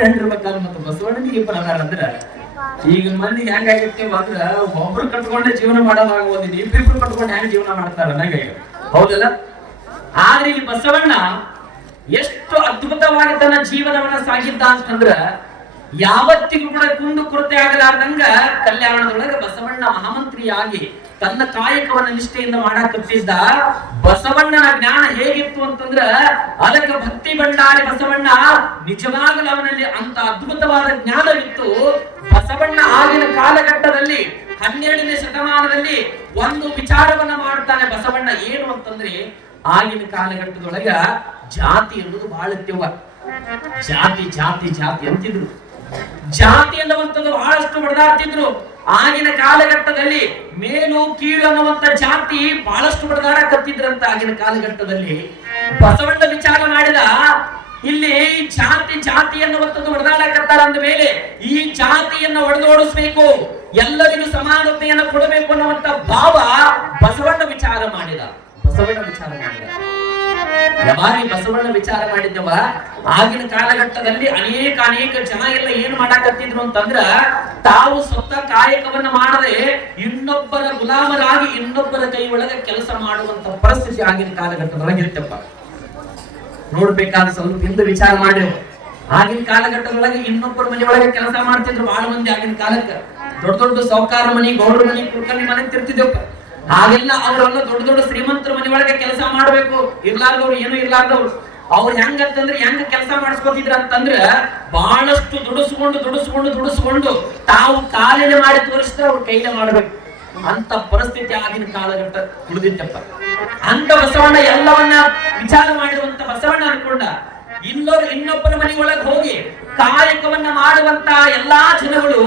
ಇಬ್ಬರು ಹೆಂಡಿರ್ಬೇಕಲ್ಲ, ಮತ್ತೆ ಬಸವಣ್ಣನಿಗೆ ಇಬ್ಬರು ಅದಾರ ಅಂದ್ರ ಈಗ ಮಂದಿ ಹೆಂಗಾಗೈತಿ ಅಂದ್ರ ಒಬ್ರು ಕಟ್ಕೊಂಡೆ ಜೀವನ ಮಾಡೋದಾಗೋದು, ಇಬ್ಬಿಬ್ರು ಕಟ್ಕೊಂಡು ಹೆಂಗ್ ಜೀವನ ಮಾಡ್ತಾರ ಅನ್ನಂಗ, ಹೌದಲ್ಲ? ಆದ್ರೆ ಇಲ್ಲಿ ಬಸವಣ್ಣ ಎಷ್ಟು ಅದ್ಭುತವಾಗಿ ತನ್ನ ಜೀವನವನ್ನ ಸಾಗಿದ್ದ ಅಂತಂದ್ರ ಯಾವತ್ತಿಗೂ ಕೂಡ ಕುಂದು ಕೊರತೆ ಆಗಲಾರ್ದಂಗ ಕಲ್ಯಾಣದೊಳಗ ಬಸವಣ್ಣ ಮಹಾಮಂತ್ರಿಯಾಗಿ ತನ್ನ ಕಾಯಕವನ್ನ ನಿಷ್ಠೆಯಿಂದ ಮಾಡಾಕತ್ತಿದ್ದ. ಬಸವಣ್ಣನ ಜ್ಞಾನ ಹೇಗಿತ್ತು ಅಂತಂದ್ರ ಅದಕ್ಕೆ ಭಕ್ತಿ ಭಂಡಾರಿ ಬಸವಣ್ಣ ನಿಜವಾಗಲೂ ಅವನಲ್ಲಿ ಅಂತ ಅದ್ಭುತವಾದ ಜ್ಞಾನವಿತ್ತು. ಬಸವಣ್ಣ ಆಗಿನ ಕಾಲಘಟ್ಟದಲ್ಲಿ 12ನೇ ಶತಮಾನದಲ್ಲಿ ಒಂದು ವಿಚಾರವನ್ನ ಮಾಡ್ತಾನೆ ಬಸವಣ್ಣ. ಏನು ಅಂತಂದ್ರೆ ಆಗಿನ ಕಾಲಘಟ್ಟದೊಳಗ ಜಾತಿ ಅನ್ನೋದು ಬಹಳ ಇತ್ಯವ. ಜಾತಿ ಜಾತಿ ಜಾತಿ ಅಂತಿದ್ರು. ಜಾತಿ ಅನ್ನುವಂಥದ್ದು ಬಹಳಷ್ಟು ಬಡದಾಡ್ತಿದ್ರು. ಆಗಿನ ಕಾಲಘಟ್ಟದಲ್ಲಿ ಮೇಲು ಕೀಳು ಅನ್ನುವಂತ ಜಾತಿ ಬಹಳಷ್ಟು ಬಡದಾಡಕತ್ತಿದ್ರಂತ. ಆಗಿನ ಕಾಲಘಟ್ಟದಲ್ಲಿ ಬಸವಣ್ಣ ವಿಚಾರ ಮಾಡಿದ, ಇಲ್ಲಿ ಜಾತಿ ಜಾತಿ ಅನ್ನುವಂಥದ್ದು ಹೊಡೆದಾಡಕತ್ತಾರ ಅಂದ ಮೇಲೆ ಈ ಜಾತಿಯನ್ನ ಹೊಡೆದೋಡಿಸ್ಬೇಕು, ಎಲ್ಲರಿಗೂ ಸಮಾನತೆಯನ್ನು ಕೊಡಬೇಕು ಅನ್ನುವಂತ ಭಾವ ಬಸವಣ್ಣ ವಿಚಾರ ಮಾಡಿದ. ಯಾವಾಗ ಬಸವಣ್ಣ ವಿಚಾರ ಮಾಡಿದ್ದವ, ಆಗಿನ ಕಾಲಘಟ್ಟದಲ್ಲಿ ಅನೇಕ ಜನ ಎಲ್ಲ ಏನ್ ಮಾಡಾಕತ್ತಿದ್ರು ಅಂತಂದ್ರ ತಾವು ಸ್ವತಃ ಕಾಯಕವನ್ನ ಮಾಡದೆ ಇನ್ನೊಬ್ಬರ ಗುಲಾಮರಾಗಿ ಇನ್ನೊಬ್ಬರ ಕೈ ಒಳಗೆ ಕೆಲಸ ಮಾಡುವಂತ ಪರಿಸ್ಥಿತಿ ಆಗಿನ ಕಾಲಘಟ್ಟದೊಳಗೆ ಇರ್ತಪ್ಪ. ನೋಡ್ಬೇಕಾದ ಸ್ವಲ್ಪ ಹಿಂದೆ ವಿಚಾರ ಮಾಡಿ. ಆಗಿನ ಕಾಲಘಟ್ಟದೊಳಗೆ ಇನ್ನೊಬ್ಬರ ಮನೆ ಒಳಗೆ ಕೆಲಸ ಮಾಡ್ತಿದ್ರು ಬಹಳ ಮಂದಿ. ಆಗಿನ ಕಾಲಕ್ಕೆ ದೊಡ್ಡ ದೊಡ್ಡ ಸಾಹುಕಾರ ಮನಿ, ಗೌಡ್ರ ಮನಿ, ಕುರ್ಕರ್ಣಿ ಮನೆ ತಿರ್ತಿದ್ದೆಪ್ಪ. ಹಾಗೆಲ್ಲ ಅವರೆಲ್ಲ ದೊಡ್ಡ ದೊಡ್ಡ ಶ್ರೀಮಂತರ ಮನೆ ಒಳಗೆ ಕೆಲಸ ಮಾಡ್ಬೇಕು, ಇರ್ಲಾರ್ದವ್ರು ಏನು ಇರ್ಲಾರ್ದವ್ರು. ಅವ್ರು ಹೆಂಗಂತಂದ್ರೆ ಹೆಂಗ ಕೆಲಸ ಮಾಡಿಸ್ಕೊತಿದ್ರ ಅಂತಂದ್ರ ಬಹಳಷ್ಟು ದುಡಿಸ್ಕೊಂಡು ತಾವು ಕಾಲಿನ ಮಾಡಿ ತೋರಿಸಿದ್ರೆ ಅವ್ರ ಕೈಲೇ ಮಾಡ್ಬೇಕು ಅಂತ ಪರಿಸ್ಥಿತಿ ಆಗಿನ ಕಾಲಘಟ್ಟ ಉಳಿದಿತ್ತಪ್ಪ. ಅಂತ ಬಸವಣ್ಣ ಎಲ್ಲವನ್ನ ವಿಚಾರ ಮಾಡಿರುವಂತ ಬಸವಣ್ಣ ಅನ್ಕೊಂಡ, ಇನ್ನೊಬ್ಬರ ಮನೆ ಒಳಗೆ ಹೋಗಿ ಕಾಯಕವನ್ನ ಮಾಡುವಂತ ಎಲ್ಲಾ ಜನಗಳು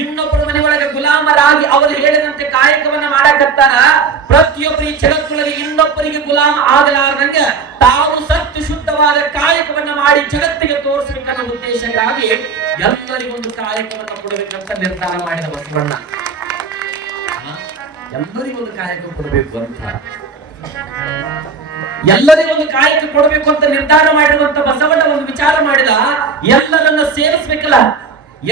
ಇನ್ನೊಬ್ಬರ ಮನೆ ಒಳಗೆ ಗುಲಾಮರಾಗಿ ಅವರು ಹೇಳಿದಂತೆ ಕಾಯಕವನ್ನ ಮಾಡಕತ್ತಾರ. ಪ್ರತಿಯೊಬ್ಬರಿ ಜಗತ್ತೊಳಗೆ ಇನ್ನೊಬ್ಬರಿಗೆ ಗುಲಾಮ ಆಗಲಾರ್ದಂಗ ತಾವು ಸತ್ಯ ಶುದ್ಧವಾದ ಕಾಯಕವನ್ನ ಮಾಡಿ ಜಗತ್ತಿಗೆ ತೋರಿಸಬೇಕನ್ನೋ ಉದ್ದೇಶಕ್ಕಾಗಿ ಎಲ್ಲರಿಗೊಂದು ಕಾಯಕವನ್ನ ಕೊಡಬೇಕಂತ ನಿರ್ಧಾರ ಮಾಡಿದ ಬಸವಣ್ಣ. ಎಲ್ಲರಿಗೊಂದು ಕಾಯಕ ಕೊಡಬೇಕು ಅಂತ, ಎಲ್ಲರಿಗೊಂದು ಕಾಯಕ ಕೊಡಬೇಕು ಅಂತ ನಿರ್ಧಾರ ಮಾಡಿರುವಂತ ಬಸವಣ್ಣ ಒಂದು ವಿಚಾರ ಮಾಡಿದ. ಎಲ್ಲರನ್ನ ಸೇರಿಸ್ಬೇಕಲ್ಲ,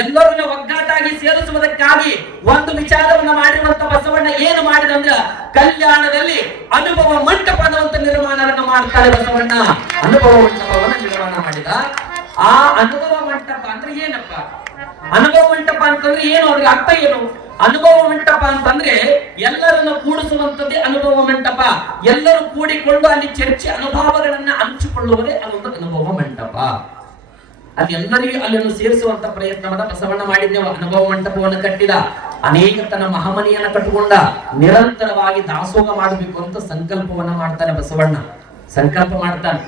ಎಲ್ಲರನ್ನ ಒಗ್ಗಟ್ಟಾಗಿ ಸೇರಿಸುವುದಕ್ಕಾಗಿ ಒಂದು ವಿಚಾರವನ್ನ ಮಾಡಿರುವಂತ ಬಸವಣ್ಣ ಏನು ಮಾಡಿದ ಅಂದ್ರ ಕಲ್ಯಾಣದಲ್ಲಿ ಅನುಭವ ಮಂಟಪ ಅನ್ನುವಂತ ನಿರ್ಮಾಣವನ್ನು ಮಾಡ್ತಾರೆ ಬಸವಣ್ಣ. ಅನುಭವ ಮಂಟಪವನ್ನ ನಿರ್ಮಾಣ ಮಾಡಿದ. ಆ ಅನುಭವ ಮಂಟಪ ಅಂದ್ರೆ ಏನಪ್ಪ? ಅನುಭವ ಮಂಟಪ ಅಂತಂದ್ರೆ ಏನು? ಅವ್ರಿಗೆ ಅರ್ಥ ಏನು? ಅನುಭವ ಮಂಟಪ ಅಂತಂದ್ರೆ ಎಲ್ಲರನ್ನು ಕೂಡಿಸುವಂತದ್ದೇ ಅನುಭವ ಮಂಟಪ. ಎಲ್ಲರೂ ಕೂಡಿಕೊಂಡು ಅಲ್ಲಿ ಚರ್ಚೆ ಅನುಭವಗಳನ್ನ ಹಂಚಿಕೊಳ್ಳುವುದೇ ಅದೊಂದು ಅನುಭವ ಮಂಟಪ. ಅಲ್ಲಿ ಎಲ್ಲರಿಗೂ ಅಲ್ಲನ್ನು ಸೇರಿಸುವಂತ ಪ್ರಯತ್ನವನ್ನ ಬಸವಣ್ಣ ಮಾಡಿದ್ದೇವ. ಅನುಭವ ಮಂಟಪವನ್ನು ಕಟ್ಟಿದ. ಅನೇಕ ತನ್ನ ಮಹಾಮನಿಯನ್ನ ಕಟ್ಟಿಕೊಂಡ. ನಿರಂತರವಾಗಿ ದಾಸೋಹ ಮಾಡಬೇಕು ಅಂತ ಸಂಕಲ್ಪವನ್ನ ಮಾಡ್ತಾನೆ ಬಸವಣ್ಣ. ಸಂಕಲ್ಪ ಮಾಡ್ತಾನೆ.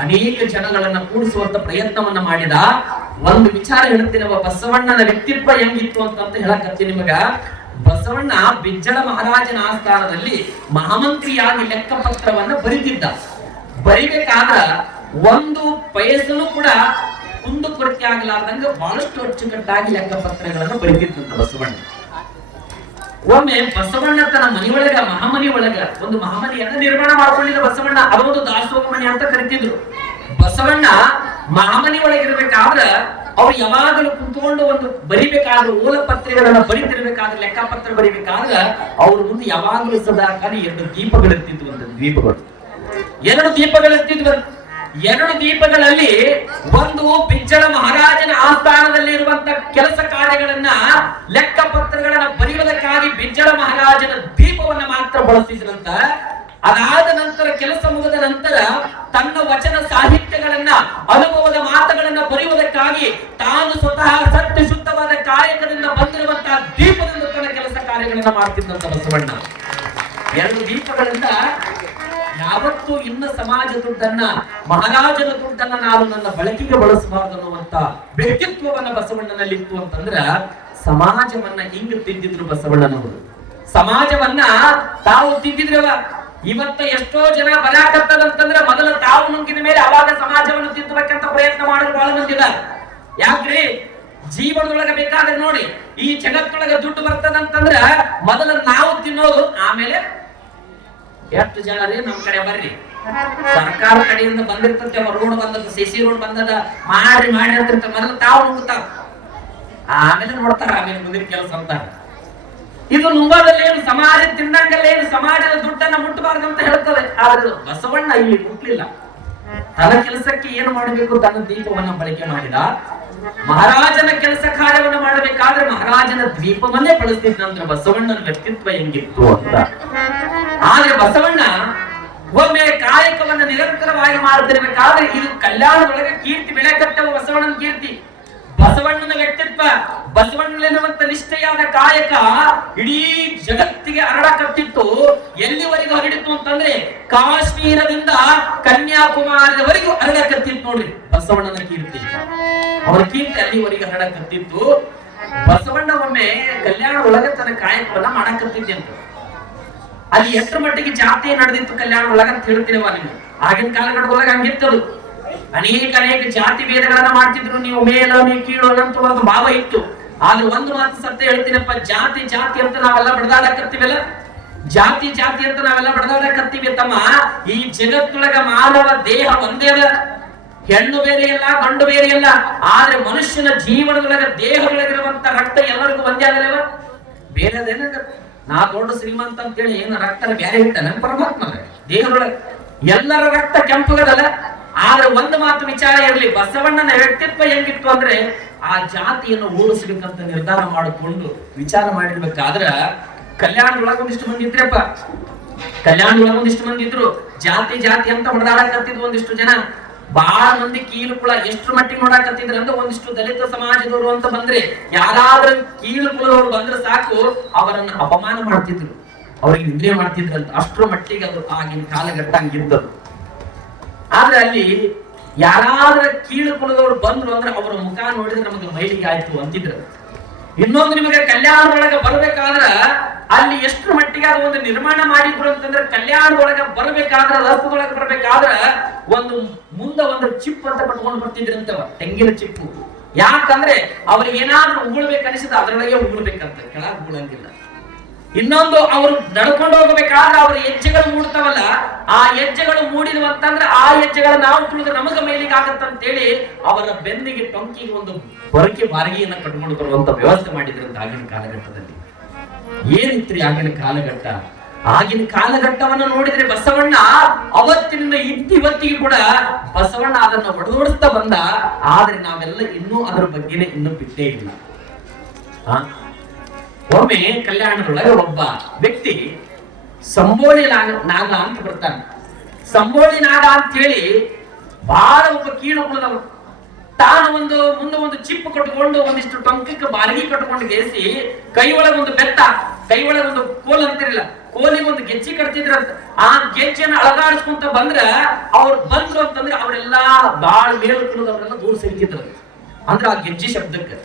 ಅನೇಕ ಜನಗಳನ್ನ ಕೂಡಿಸುವಂತ ಪ್ರಯತ್ನವನ್ನ ಮಾಡಿದ. ಒಂದು ವಿಚಾರ ಹೇಳ್ತೀನಿ, ಬಸವಣ್ಣನ ವ್ಯಕ್ತಿತ್ವ ಹೆಂಗಿತ್ತು ಅಂತ ಹೇಳಕತ್ತೀನಿ ನಿಮಗ. ಬಸವಣ್ಣ ಬಿಜ್ಜಳ ಮಹಾರಾಜನ ಆಸ್ಥಾನದಲ್ಲಿ ಮಹಾಮಂತ್ರಿಯಾಗಿ ಲೆಕ್ಕಪತ್ರವನ್ನ ಬರೀತಿದ್ದ. ಬರಿಬೇಕಾದ್ರ ಒಂದು ಪೈಸನು ಕೂಡ ಕುಂದು ಕೊರತೆ ಆಗಲಾರ್ದಂಗ ಬಹಳಷ್ಟು ಅಚ್ಚುಕಟ್ಟಾಗಿ ಲೆಕ್ಕಪತ್ರಗಳನ್ನು ಬರೀತಿದ್ದಂತ ಬಸವಣ್ಣ. ಒಮ್ಮೆ ಬಸವಣ್ಣ ತನ್ನ ಮನೆಯೊಳಗ ಮಹಾಮನಿ ಒಳಗ ಒಂದು ಮಹಾಮನಿಯನ್ನ ನಿರ್ಮಾಣ ಮಾಡ್ಕೊಂಡಿದ್ದ ಬಸವಣ್ಣ. ಅದೊಂದು ದಾಸೋಹ ಮನೆ ಅಂತ ಕರಿತಿದ್ರು. ಬಸವಣ್ಣ ಮಹಾಮನಿ ಒಳಗಿರ್ಬೇಕಾದ್ರ ಅವ್ರು ಯಾವಾಗಲೂ ಕುಂತ್ಕೊಂಡು ಒಂದು ಬರಿಬೇಕಾದ್ರೆ ಓಲ ಪತ್ರಿಕೆಗಳನ್ನ ಬರಿತಿರ್ಬೇಕಾದ್ರೆ ಲೆಕ್ಕಪತ್ರ ಬರಿಬೇಕಾದ್ರೆ ಅವ್ರ ಮುಂದೆ ಯಾವಾಗಲೂ ಸದಾ ಕಾಲ 2 ದೀಪಗಳಿರ್ತಿದ್ವು. ಎರಡು ದೀಪಗಳಿರ್ತಿದ್ವು. 2 ದೀಪಗಳಲ್ಲಿ ಒಂದು ಬಿಜ್ಜಳ ಮಹಾರಾಜನ ಆಸ್ಥಾನದಲ್ಲಿ ಇರುವಂತ ಕೆಲಸ ಕಾರ್ಯಗಳನ್ನ ಲೆಕ್ಕಪತ್ರಗಳನ್ನ ಬರೆಯುವುದಕ್ಕಾಗಿ ಬಿಜ್ಜಳ ಮಹಾರಾಜನ ದೀಪವನ್ನ ಮಾತ್ರ ಬಳಸಿದ್ರಂತ. ಅದಾದ ನಂತರ ಕೆಲಸ ಮುಗಿದ ನಂತರ ತನ್ನ ವಚನ ಸಾಹಿತ್ಯಗಳನ್ನ ಅನುಭವದ ಮಾತುಗಳನ್ನ ಬರೆಯುವುದಕ್ಕಾಗಿ ತಾನು ಸ್ವತಃ ಸತ್ಯ ಶುದ್ಧವಾದ ಕಾಯಕದಿಂದ ಬಂದಿರುವಂತಹ ದೀಪದಿಂದ ತನ್ನ ಕೆಲಸ ಕಾರ್ಯಗಳನ್ನ ಮಾಡ್ತಿದ್ದಂತ ಬಸವಣ್ಣ. 2 ದೀಪಗಳಿಂದ ಯಾವತ್ತೂ ಇನ್ನ ಸಮಾಜ ದುಡ್ಡನ್ನ, ಮಹಾರಾಜನ ದುಡ್ಡನ್ನ ನಾನು ನನ್ನ ಬಳಕೆಗೆ ಬಳಸಬಾರದು ಅನ್ನುವಂತ ವ್ಯಕ್ತಿತ್ವವನ್ನ ಬಸವಣ್ಣನಲ್ಲಿ ಇತ್ತು ಅಂತಂದ್ರ ಸಮಾಜವನ್ನ ಹಿಂಗ ತಿದ್ದಿದ್ರು ಬಸವಣ್ಣನವರು. ಸಮಾಜವನ್ನ ತಾವು ತಿದ್ದಿದ್ರವ. ಇವತ್ತ ಎಷ್ಟೋ ಜನ ಬಲಾಕತ್ತದಂತಂದ್ರ ಮೊದಲ ತಾವು ನುಂಗಿದ ಮೇಲೆ ಅವಾಗ ಸಮಾಜವನ್ನು ತಿದ್ದಬೇಕಂತ ಪ್ರಯತ್ನ ಮಾಡೋರು ಬಹಳ ಮಂದಿ ಇದ್ದಾರೆ. ಯಾಕ್ರಿ? ಜೀವನದೊಳಗ ಬೇಕಾದ್ರೆ ನೋಡಿ, ಈ ಜಗತ್ತೊಳಗ ದುಡ್ಡು ಬರ್ತದಂತಂದ್ರ ಮೊದಲ ನಾವು ತಿನ್ನೋದು, ಆಮೇಲೆ ಎಷ್ಟು ಜನ ರೀ ನಮ್ ಕಡೆ ಬರ್ರಿ ಸರ್ಕಾರ ಕಡೆಯಿಂದ ಬಂದಿರ್ತಂತೆ, ರೋಡ್ ಬಂದದ, ಸಿಸಿ ರೋಡ್ ಬಂದದ, ಮಾಡಿ ಅಂತ ಮೊದಲು ತಾವು ನುಗ್ತಾವ, ಆಮೇಲೆ ನೋಡ್ತಾರ, ಆಮೇಲೆ ಮುಂದಿನ ಕೆಲಸ ಅಂತ. ಇದು ನುಂಗೋದಲ್ಲಿ ಏನು ಸಮಾಜ ತಿಂದಂಗಲ್ಲ, ಏನು ಸಮಾಜದ ದುಡ್ಡನ್ನ ಮುಟ್ಟಬಾರದು ಅಂತ ಹೇಳ್ತದೆ. ಆದ್ರೆ ಬಸವಣ್ಣ ಇಲ್ಲಿ ಮುಟ್ಲಿಲ್ಲ. ತನ್ನ ಕೆಲಸಕ್ಕೆ ಏನು ಮಾಡಬೇಕು, ತನ್ನ ದೀಪವನ್ನ ಬಳಕೆ ಮಾಡಿದ. ಮಹಾರಾಜನ ಕೆಲಸ ಕಾರ್ಯವನ್ನು ಮಾಡಬೇಕಾದ್ರೆ ಮಹಾರಾಜನ ದ್ವೀಪವನ್ನೇ ಬಳಸ್ತಿದ್ದಂದ್ರೆ ಬಸವಣ್ಣನ ವ್ಯಕ್ತಿತ್ವ ಹೆಂಗಿತ್ತು ಅಂತ. ಆದ್ರೆ ಬಸವಣ್ಣ ಒಮ್ಮೆ ಕಾಯಕವನ್ನ ನಿರಂತರವಾಗಿ ಮಾಡ್ತಿರ್ಬೇಕಾದ್ರೆ ಇದು ಕಲ್ಯಾಣದೊಳಗೆ ಕೀರ್ತಿ ಬೆಳೆಕತ್ತವ. ಬಸವಣ್ಣನ ಕೀರ್ತಿ, ಬಸವಣ್ಣನ ವ್ಯಕ್ತಿತ್ವ, ಬಸವಣ್ಣನೆನ್ನುವಂತ ನಿಷ್ಠೆಯಾದ ಕಾಯಕ ಇಡೀ ಜಗತ್ತಿಗೆ ಹರಡಕತ್ತಿತ್ತು. ಎಲ್ಲಿವರೆಗೂ ಹರಡಿತ್ತು ಅಂತಂದ್ರೆ ಕಾಶ್ಮೀರದಿಂದ ಕನ್ಯಾಕುಮಾರಿಯವರೆಗೂ ಹರಡಕತ್ತಿತ್ತು. ನೋಡ್ರಿ ಬಸವಣ್ಣನ ಕೀರ್ತಿ, ಅವರ ಕೀರ್ತಿ ಅಲ್ಲಿವರೆಗೆ ಹರಡಕತ್ತಿತ್ತು. ಬಸವಣ್ಣ ಒಮ್ಮೆ ಕಲ್ಯಾಣದೊಳಗೆ ತನ್ನ ಕಾಯಕವನ್ನ ಮಾಡಕತ್ತಿದ್ದೆ ಅಂತ. ಅಲ್ಲಿ ಎಷ್ಟರ ಮಟ್ಟಿಗೆ ಜಾತಿ ನಡೆದಿತ್ತು ಕಲ್ಯಾಣದೊಳಗ ಅಂತ ಹೇಳ್ತೀರವ ನೀವು. ಆಗಿನ ಕಾಲಘಟ್ಟದೊಳಗೆ ಹಂಗಿತ್ತದು. ಅನೇಕ ಜಾತಿ ಭೇದಗಳನ್ನ ಮಾಡ್ತಿದ್ರು. ನೀವು ಮೇಲ, ನೀವು ಕೀಳು ಅಂತ ಒಂದು ಭಾವ ಇತ್ತು. ಆದ್ರೆ ಒಂದು ಮಾತು ಸತ್ಯ ಹೇಳ್ತೀನಪ್ಪ, ಜಾತಿ ಅಂತ ನಾವೆಲ್ಲ ಬಡದಾಡಕತ್ತೀವಲ್ಲ, ಜಾತಿ ಅಂತ ನಾವೆಲ್ಲ ಬಡದಾಡಕತ್ತೀವಿ ತಮ್ಮ. ಈ ಜಗತ್ತೊಳಗ ಮಾನವ ದೇಹ ಒಂದೇ ಅದ, ಹೆಣ್ಣು ಬೇರೆ ಇಲ್ಲ, ಗಂಡು ಬೇರೆ ಇಲ್ಲ. ಆದ್ರೆ ಮನುಷ್ಯನ ಜೀವನದೊಳಗ ದೇಹದೊಳಗಿರುವಂತ ರಕ್ತ ಎಲ್ಲರಿಗೂ ಒಂದೇ ಆಗಲಿವ, ಬೇರೆ ಅದೇನ. ನಾ ದೊಡ್ಡ ಶ್ರೀಮಂತ ಅಂತೇಳಿ ಏನು ರಕ್ತ ಬ್ಯಾರೆ ಇಟ್ಟಾನ ಪರಮಾತ್ಮ ದೇಹದೊಳಗೆ ಎಲ್ಲರ ರಕ್ತ ಕೆಂಪುಗದಲ್ಲ. ಆದ್ರೆ ಒಂದು ಮಾತು ವಿಚಾರ ಇರಲಿ, ಬಸವಣ್ಣನ ವ್ಯಕ್ತಿತ್ವ ಹೆಂಗಿತ್ತು ಅಂದ್ರೆ ಆ ಜಾತಿಯನ್ನು ಓಡಿಸ್ಬೇಕಂತ ನಿರ್ಧಾರ ಮಾಡಿಕೊಂಡು ವಿಚಾರ ಮಾಡಿರ್ಬೇಕಾದ್ರ ಕಲ್ಯಾಣದೊಳಗ ಒಂದಿಷ್ಟು ಮಂದಿ ಇದ್ರಪ್ಪ. ಕಲ್ಯಾಣದೊಳಗ ಒಂದಿಷ್ಟು ಮಂದಿ ಇದ್ರು, ಜಾತಿ ಅಂತ ಹೊಡೆದಾಡಕತ್ತಿದ್ರು ಒಂದಿಷ್ಟು ಜನ. ಬಹಳ ಮಂದಿ ಕೀಳು ಕುಳ ಎಷ್ಟ್ರ ಮಟ್ಟಿಗೆ ನೋಡಾಕತ್ತಿದ್ರು ಅಂದ್ರೆ ಒಂದಿಷ್ಟು ದಲಿತ ಸಮಾಜದವರು ಅಂತ ಬಂದ್ರೆ, ಯಾರಾದ್ರೂ ಕೀಳು ಕುಲದವ್ರು ಬಂದ್ರೆ ಸಾಕು ಅವರನ್ನ ಅಪಮಾನ ಮಾಡ್ತಿದ್ರು, ಅವ್ರಿಗೆ ನಿಂದ್ರೆ ಮಾಡ್ತಿದ್ರಂತ. ಅಷ್ಟ್ರ ಮಟ್ಟಿಗೆ ಅದು ಆಗಿನ ಕಾಲಘಟ್ಟ ಹಂಗಿದ್ದದು. ಆದ್ರೆ ಅಲ್ಲಿ ಯಾರಾದ್ರೂ ಕೀಳು ಕುಲದವ್ರು ಬಂದ್ರು ಅಂದ್ರೆ ಅವರ ಮುಖ ನೋಡಿದ್ರೆ ನಮಗೆ ಮೈಲಿಗೆ ಆಯ್ತು ಅಂತಿದ್ರು. ಇನ್ನೊಂದು ನಿಮಗೆ ಕಲ್ಯಾಣದೊಳಗೆ ಬರ್ಬೇಕಾದ್ರ ಅಲ್ಲಿ ಎಷ್ಟು ಮಟ್ಟಿಗೆ ಅದು ಒಂದು ನಿರ್ಮಾಣ ಮಾಡಿದ್ರು ಅಂತಂದ್ರೆ, ಕಲ್ಯಾಣದೊಳಗೆ ಬರ್ಬೇಕಾದ್ರ, ರಸ್ತದೊಳಗೆ ಬರ್ಬೇಕಾದ್ರ ಒಂದು ಮುಂದೆ ಒಂದು ಚಿಪ್ ಅಂತ ಕಟ್ಕೊಂಡು ಬರ್ತಿದ್ರಂತವ, ತೆಂಗಿನ ಚಿಪ್ಪು. ಯಾಕಂದ್ರೆ ಅವ್ರಿಗೆ ಏನಾದ್ರೂ ಉಗುಳ್ಬೇಕು ಅನಿಸಿದ ಅದ್ರೊಳಗೆ ಉಗುಳ್ಬೇಕಂತ, ಕೆಳಗೆ ಉಗುಳಂಗಿಲ್ಲ. ಇನ್ನೊಂದು ಅವರು ನಡ್ಕೊಂಡು ಹೋಗಬೇಕಾದ್ರೆ ಅವ್ರ ಹೆಜ್ಜೆಗಳು ಮೂಡ್ತಾವಲ್ಲ, ಆ ಹೆಜ್ಜೆಗಳು ಮೂಡಿದ್ವು ಅಂತಂದ್ರೆ ಆ ಹೆಜ್ಜೆಗಳು ನಾವು ತುಳಿದ್ರೆ ನಮಗ ಮೈಲಿಗೆ ಆಗತ್ತಂತೇಳಿ ಅವರ ಬೆನ್ನಿಗೆ ಟೊಂಕಿಗೆ ಒಂದು ಬಾರಿಗೆಯನ್ನ ಕಟ್ಕೊಂಡು ಬರುವಂತ ವ್ಯವಸ್ಥೆ ಮಾಡಿದ್ರಂತ ಆಗಿನ ಕಾಲಘಟ್ಟದಲ್ಲಿ. ಏನಿತ್ರಿ ಆಗಿನ ಕಾಲಘಟ್ಟ? ಆಗಿನ ಕಾಲಘಟ್ಟವನ್ನ ನೋಡಿದ್ರೆ ಬಸವಣ್ಣ ಅವತ್ತಿನಿಂದ ಇವತ್ತಿಗೆ ಕೂಡ ಬಸವಣ್ಣ ಅದನ್ನ ಒಡೆದೋಡಿಸ್ತಾ ಬಂದ. ಆದ್ರೆ ನಾವೆಲ್ಲ ಇನ್ನೂ ಅದರ ಬಗ್ಗೆನೇ ಇನ್ನೂ ಬಿಟ್ಟೇ ಇಲ್ಲ. ಒಮ್ಮೆ ಕಲ್ಯಾಣದೊಳಗೆ ಒಬ್ಬ ವ್ಯಕ್ತಿ ಸಂಬೋಳಿ ನಾಗ ಅಂತ ಬರ್ತಾನೆ. ಸಂಬೋಳಿ ನಾಗ ಅಂತ ಹೇಳಿ ಬಹಳ ಒಬ್ಬ ಕೀಳು ಕುಲದವ. ತಾನು ಮುಂದೆ ಒಂದು ಚಿಪ್ಪು ಕಟ್ಕೊಂಡು ಒಂದಿಷ್ಟು ಟೊಂಕಕ್ಕೆ ಬಾರಿಗಿ ಕಟ್ಕೊಂಡು ಗೆಸಿ, ಕೈ ಒಳಗೆ ಒಂದು ಬೆತ್ತ, ಕೈ ಒಳಗೆ ಒಂದು ಕೋಲ್ ಅಂತಿರಲಿಲ್ಲ, ಕೋಲಿಗೆ ಒಂದು ಗೆಜ್ಜಿ ಕಟ್ತಿದ್ರಂತ. ಆ ಗೆಜ್ಜೆಯನ್ನು ಅಳಗಾಡಿಸ್ಕೊಂತ ಬಂದ್ರ ಅವ್ರು ಬಂದ್ರು ಅಂತಂದ್ರೆ ಅವರೆಲ್ಲಾ ಬಾಳ ಮೇಲು ಕುಲದವರೆಲ್ಲ ದೂರ ಸರಿತಿದ್ರು ಅಂದ್ರೆ ಆ ಗೆಜ್ಜಿ ಶಬ್ದಕ್ಕೆ.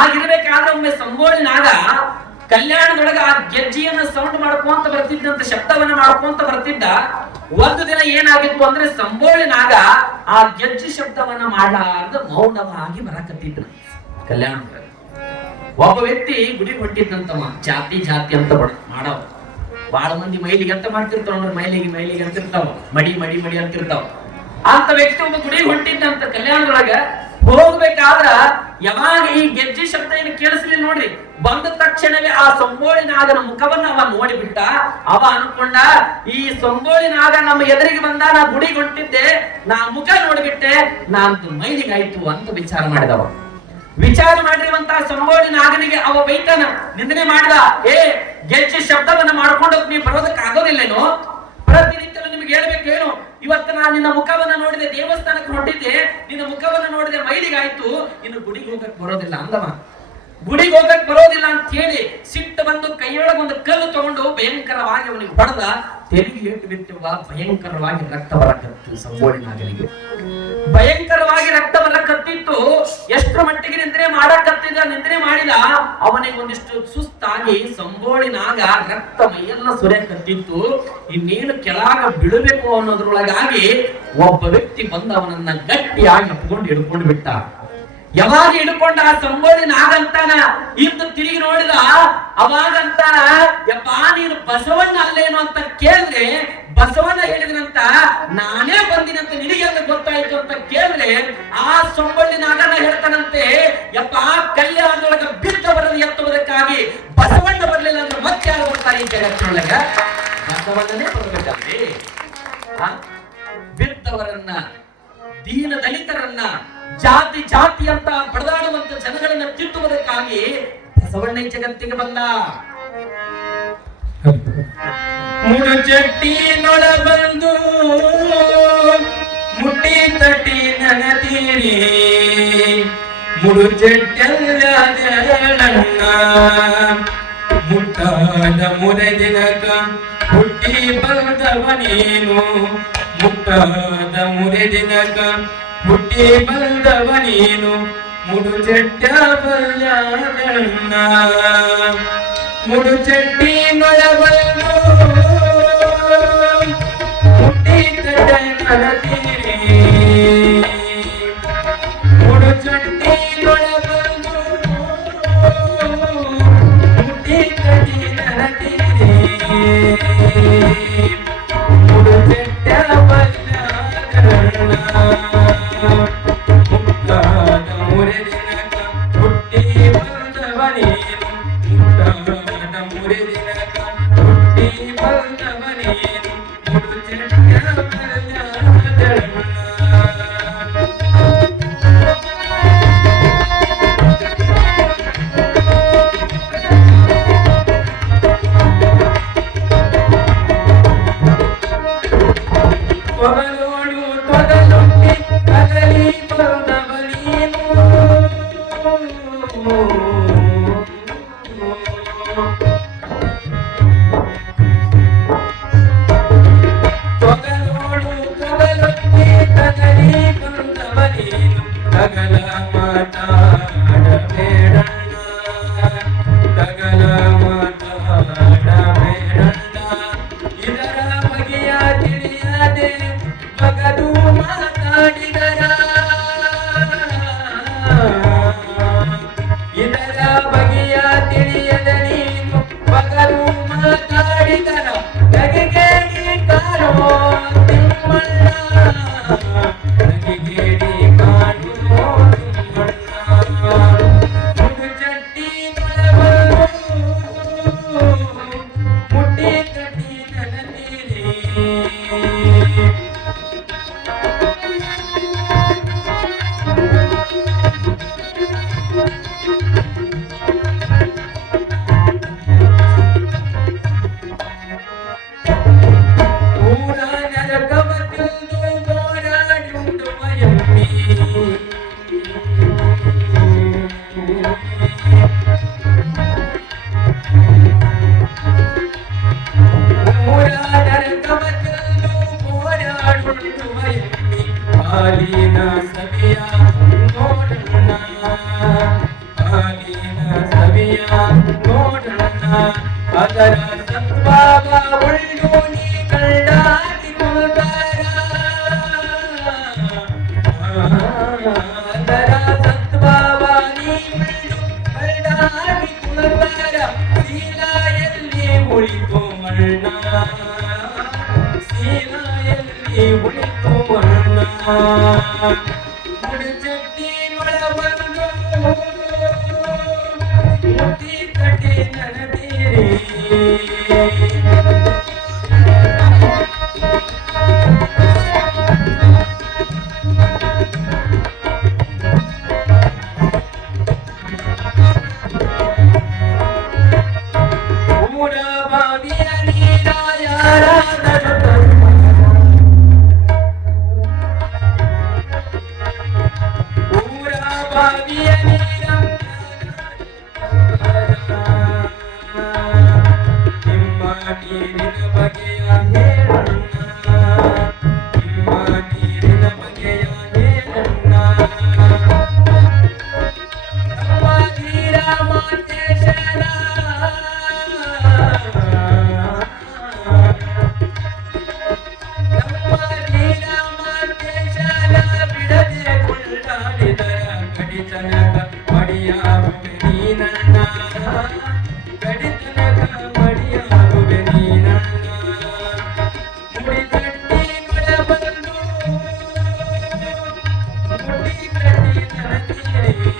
ಆಗಿರ್ಬೇಕಾದ್ರೆ ಒಮ್ಮೆ ಸಂಬೋಳಿ ನಾಗ ಕಲ್ಯಾಣದೊಳಗ ಆ ಗೆಜ್ಜಿಯನ್ನ ಸೌಂಡ್ ಮಾಡ್ಕೊಂತ ಬರ್ತಿದ್ದಂತ, ಶಬ್ದವನ್ನ ಮಾಡ್ಕೊಂತ ಬರ್ತಿದ್ದ. ಒಂದು ದಿನ ಏನಾಗಿತ್ತು ಅಂದ್ರೆ ಸಂಬೋಳಿ ನಾಗ ಆ ಗೆಜ್ಜಿ ಶಬ್ದವನ್ನ ಮಾಡಲಾರ್ದ ಮೌನವಾಗಿ ಬರಕತ್ತಿದ್ರು ಕಲ್ಯಾಣದೊಳಗ. ಒಬ್ಬ ವ್ಯಕ್ತಿ ಗುಡಿಗೆ ಹೊಟ್ಟಿದ್ದಂತವ, ಜಾತಿ ಅಂತ ಮಾಡವ. ಬಹಳ ಮಂದಿ ಮೈಲಿಗೆ ಅಂತ ಮಾಡ್ತಿರ್ತಾವ ಅಂದ್ರೆ ಮೈಲಿಗೆ ಅಂತಿರ್ತಾವ, ಮಡಿ ಅಂತಿರ್ತಾವ. ಅಂತ ವ್ಯಕ್ತಿ ಒಬ್ಬ ಗುಡಿಗೆ ಹೊಂಟಿದ್ದಂತ ಕಲ್ಯಾಣದೊಳಗ. ಹೋಗ್ಬೇಕಾದ್ರ ಯಾವಾಗ ಈ ಗೆಜ್ಜೆ ಶಬ್ದ ಏನು ಕೇಳಿಸ್ಲಿಲ್ಲ ನೋಡ್ರಿ, ಬಂದ ತಕ್ಷಣವೇ ಆ ಸಂಬೋಳಿ ನಾಗನ ಮುಖವನ್ನ ಅವ ನೋಡಿಬಿಟ್ಟ. ಅವ ಅನ್ಕೊಂಡ, ಈ ಸಂಬೋಳಿ ನಾಗ ನಮ್ಮ ಎದುರಿಗೆ ಬಂದ, ನಾ ಗುಡಿಗೆ ಹೊಂಟಿದ್ದೆ, ನಾ ಮುಖ ನೋಡಿಬಿಟ್ಟೆ, ನಾನ್ ಮೈಲಿಗಾಯ್ತು ಅಂತ ವಿಚಾರ ಮಾಡಿದವ. ವಿಚಾರ ಮಾಡಿರುವಂತಹ ಸಂಬೋಳಿ ನಾಗನಿಗೆ ಅವ ಬೈತಾನ, ನಿಂದನೆ ಮಾಡಿದ. ಗೆಜ್ಜೆ ಶಬ್ದವನ್ನ ಮಾಡ್ಕೊಂಡೋಗ್ ನೀ ಬರೋದಕ್ಕೆ ಆಗೋದಿಲ್ಲೇನೋ? ಪ್ರತಿನಿತ್ಯಲು ನಿಮ್ಗೆ ಹೇಳ್ಬೇಕೇನು? ಇವತ್ತು ನಾನು ನಿನ್ನ ಮುಖವನ್ನ ನೋಡಿದೆ, ದೇವಸ್ಥಾನಕ್ಕೆ ಹೊಂಟಿದ್ದೆ, ನಿನ್ನ ಮುಖವನ್ನ ನೋಡಿದೆ, ಮೈಲಿಗಾಯ್ತು, ಇನ್ನು ಗುಡಿಗೆ ಹೋಗಕ್ ಬರೋದಿಲ್ಲ ಅಂದವ. ಗುಡಿಗೆ ಹೋಗಕ್ ಬರೋದಿಲ್ಲ ಅಂತ ಹೇಳಿ ಸಿಟ್ಟು ಬಂದು ಕೈಯೊಳಗೆ ಒಂದು ಕಲ್ಲು ತಗೊಂಡು ಭಯಂಕರವಾಗಿ ಅವನಿಗೆ ಹೊಡೆದ. ತೆರಿಗೆ ಏಟು ಬಿಟ್ಟುವ ಭಯಂಕರವಾಗಿ ರಕ್ತ ಬರಕತ್ತು ಸಂಬೋಳಿ ನಾಗನಿಗೆ. ಭಯಂಕರವಾಗಿ ರಕ್ತ ಬರಕತ್ತಿತ್ತು. ಎಷ್ಟರ ಮಟ್ಟಿಗೆ ನಿಂದನೆ ನಿಂದನೆ ಮಾಡಿದ. ಅವನಿಗೆ ಒಂದಿಷ್ಟು ಸುಸ್ತಾಗಿ ಸಂಬೋಳಿ ನಾಗ ರಕ್ತ ಮೈಯೆಲ್ಲ ಸುರಿಯಕತ್ತಿತ್ತು. ಇನ್ನೇನು ಕೆಳಗ ಬೀಳಬೇಕು ಅನ್ನೋದ್ರೊಳಗಾಗಿ ಒಬ್ಬ ವ್ಯಕ್ತಿ ಬಂದು ಅವನನ್ನ ಗಟ್ಟಿಯಾಗಿ ಹತ್ಕೊಂಡು ಹಿಡ್ಕೊಂಡು ಬಿಟ್ಟ. ಯಾವಾಗ ಹಿಡ್ಕೊಂಡ ಆ ಸಂಗೊಳ್ಳಿ ನಾಗಂತಾನ ಇಂದು ತಿರುಗಿ ನೋಡಿದ ಅವಾಗಂತ ಯಪ್ಪ ನೀನು ಬಸವಣ್ಣ ಅಲ್ಲೇನು ಅಂತ ಕೇಳಿದ್ರೆ ಬಸವಣ್ಣ ಹೇಳಿದ್ರಂತ ನಾನೇ ಬಂದಿನಂತ ನಿನಗೆಲ್ಲ ಗೊತ್ತಾಯ್ತು ಅಂತ ಕೇಳಿದ್ರೆ ಆ ಸಂಗೊಳ್ಳಿ ನಾಗನ ಹೇಳ್ತಾನಂತೆ ಯಪ್ಪ ಕಲ್ಯಾಣದೊಳಗ ಬಿದ್ದವರನ್ನು ಎತ್ತುವುದಕ್ಕಾಗಿ ಬಸವಣ್ಣ ಬರ್ಲಿಲ್ಲ ಅಂದ್ರೆ ಮತ್ತೆ ಯಾರು ಬರ್ತಾರೆ ಈ ಜಗತ್ತಿನೊಳಗ ಬಸವಣ್ಣನೇ ಬರ್ಬೇಕಲ್ರಿ. ಬಿದ್ದವರನ್ನ ದೀನ ದಲಿತರನ್ನ ಜಾತಿ ಜಾತಿ ಅಂತ ಬಡದಾಡುವಂತ ಜನಗಳನ್ನ ತಿದ್ದುವುದಕ್ಕಾಗಿ ಬಸವಣ್ಣ ಜಗತ್ತಿಗೆ ಬಂದ. ಮುಡುಚಟ್ಟಿನೊಳ ಬಂದು ಮುಟ್ಟಿ ತಟ್ಟಿ ನನತೀರಿ ಮುಡುಚಟ್ಟೆಲ್ಲ ಮುಟ್ಟಾದ ಮುರೆದಿನಕ ಹುಟ್ಟಿ ಬಂದವ ನೀನು ಮುಟ್ಟಾದ ಮುರೆದಿನಕ ಹುಟ್ಟಿ ಬಂದವ ನೀನು ಮುಡುಚಟ್ಟ ಬಲ್ಯಾದಣ್ಣ ಮುಡುಚಟ್ಟಿನೊಳ ಬಂದು ಹುಟ್ಟಿ ತಟ್ಟಿ ನನತೀರಿ ಮುಡುಚಟ್ಟಿನೊಳ ಬಂದು ಹುಟ್ಟಿ ತಟ್ಟಿ ನನತೀರಿ ಮುಡುಚಟ್ಟ ಬಲ್ಯಾದಣ್ಣ ಮುಟ್ಟಾದ ಮುರೆದಿನಕ ಹುಟ್ಟಿ ಬಂದವ ನೀನು ಮುಟ್ಟಾದ ಮುರೆದಿನಕ ಹುಟ್ಟಿ ಬಂದವ ನೀನು ಮುಡುಚಟ್ಟ ಬಲ್ಯಾದಣ್ಣ. ತೊಗಲೋಡು ತೊಗಲೊಟ್ಟಿ ತಗಲಿ ಬಂದವ ನೀನು ತೊಗಲೋಡು ತೊಗಲೊಟ್ಟಿ ತಗಲಿ ಬಂದವ ನೀನು ತಗಲ ಮಾತಾಡಬೇಡಣ್ಣ ತಗಲ ಮಾತಾಡಬೇಡಣ್ಣ ಇದರ ಬಗೆಯ ತಿಳಿಯದೆ ಬಗದು ಮಾತಾಡಿದರ ಇದರ ಬಗೆಯ ತಿಳಿಯದ ನೀನು ಬಗದು ಮಾತಾಡಿದರ ನಗೆಗೇಡಿ ಕಾಣೋ ತಿಮ್ಮಣ್ಣ ನಗೆಗೇಡಿ ಕಾಣೋ ತಿಮ್ಮಣ್ಣ ಮುಡುಚಟ್ಟಿನೊಳ ಬಂದು ಮುಟ್ಟಿ ತಟ್ಟಿ ನನತೀರಿ ಊರ ನರಕವ ತಿಳಿದು ಹೋರಾಡುವ ಎಮ್ಮಿ ಊರ ನರಕವ ತಿಳಿದು ಹೋರಾಡುವ ಎಮ್ಮಿ ಹಾಲಿನ ಸವಿಯ ನೋಡಣ್ಣ ಹಾಲಿನ ಸವಿಯ ನೋಡಣ್ಣ ಅದರ ಸತ್ವಾವ ಉಳ್ಳು ನೀ ಕಂಡಾಗಿ ಕುಲ್ತಾರ ಅದರ ಸತ್ವಾವ ನೀ ಉಳ್ಳು ಕಂಡಾಗಿ ಕುಲ್ತಾರ ಶೀಲ ಎಲ್ಲಿ ಉಳಿತು ಮಣ್ಣ ಶೀಲ ಎಲ್ಲಿ ಉಳಿತು ಮಣ್ಣ ಮುಡುಚಟ್ಟಿನೊಳ ಬಂದು ಮುಟ್ಟಿ ತಟ್ಟಿ ನನತೀರಿ ಊರ ಬಾವಿಯ ನೀರ ಯಾರಾದರೂ ಊರ ಬಾವಿಯ ನೀರ ನಿಮ್ಮ ನೀರಿನ ಬಗೆಯ ಹೇಳಣ್ಣ ನಿಮ್ಮ ನೀರಿನ ಬಗೆಯ ಹೇಳಣ್ಣ ನಮ್ಮ ಧೀರ ಮಾತೇಶನ ನಮ್ಮ ಧೀರ ಮಾತೇಶನ ಬಿಡದೆ ಕೊಂಡಾಡಿದರ ಕಡಿತನ ಕಡಿತನಕ ಮಡಿಯಾಗುವೆ ನೀನಣ್ಣ ಮುಡಿಗಟ್ಟಿನೊಳ ಬಂದು ಮುಡಿ ಕಟ್ಟಿ ನನಗೇರಿ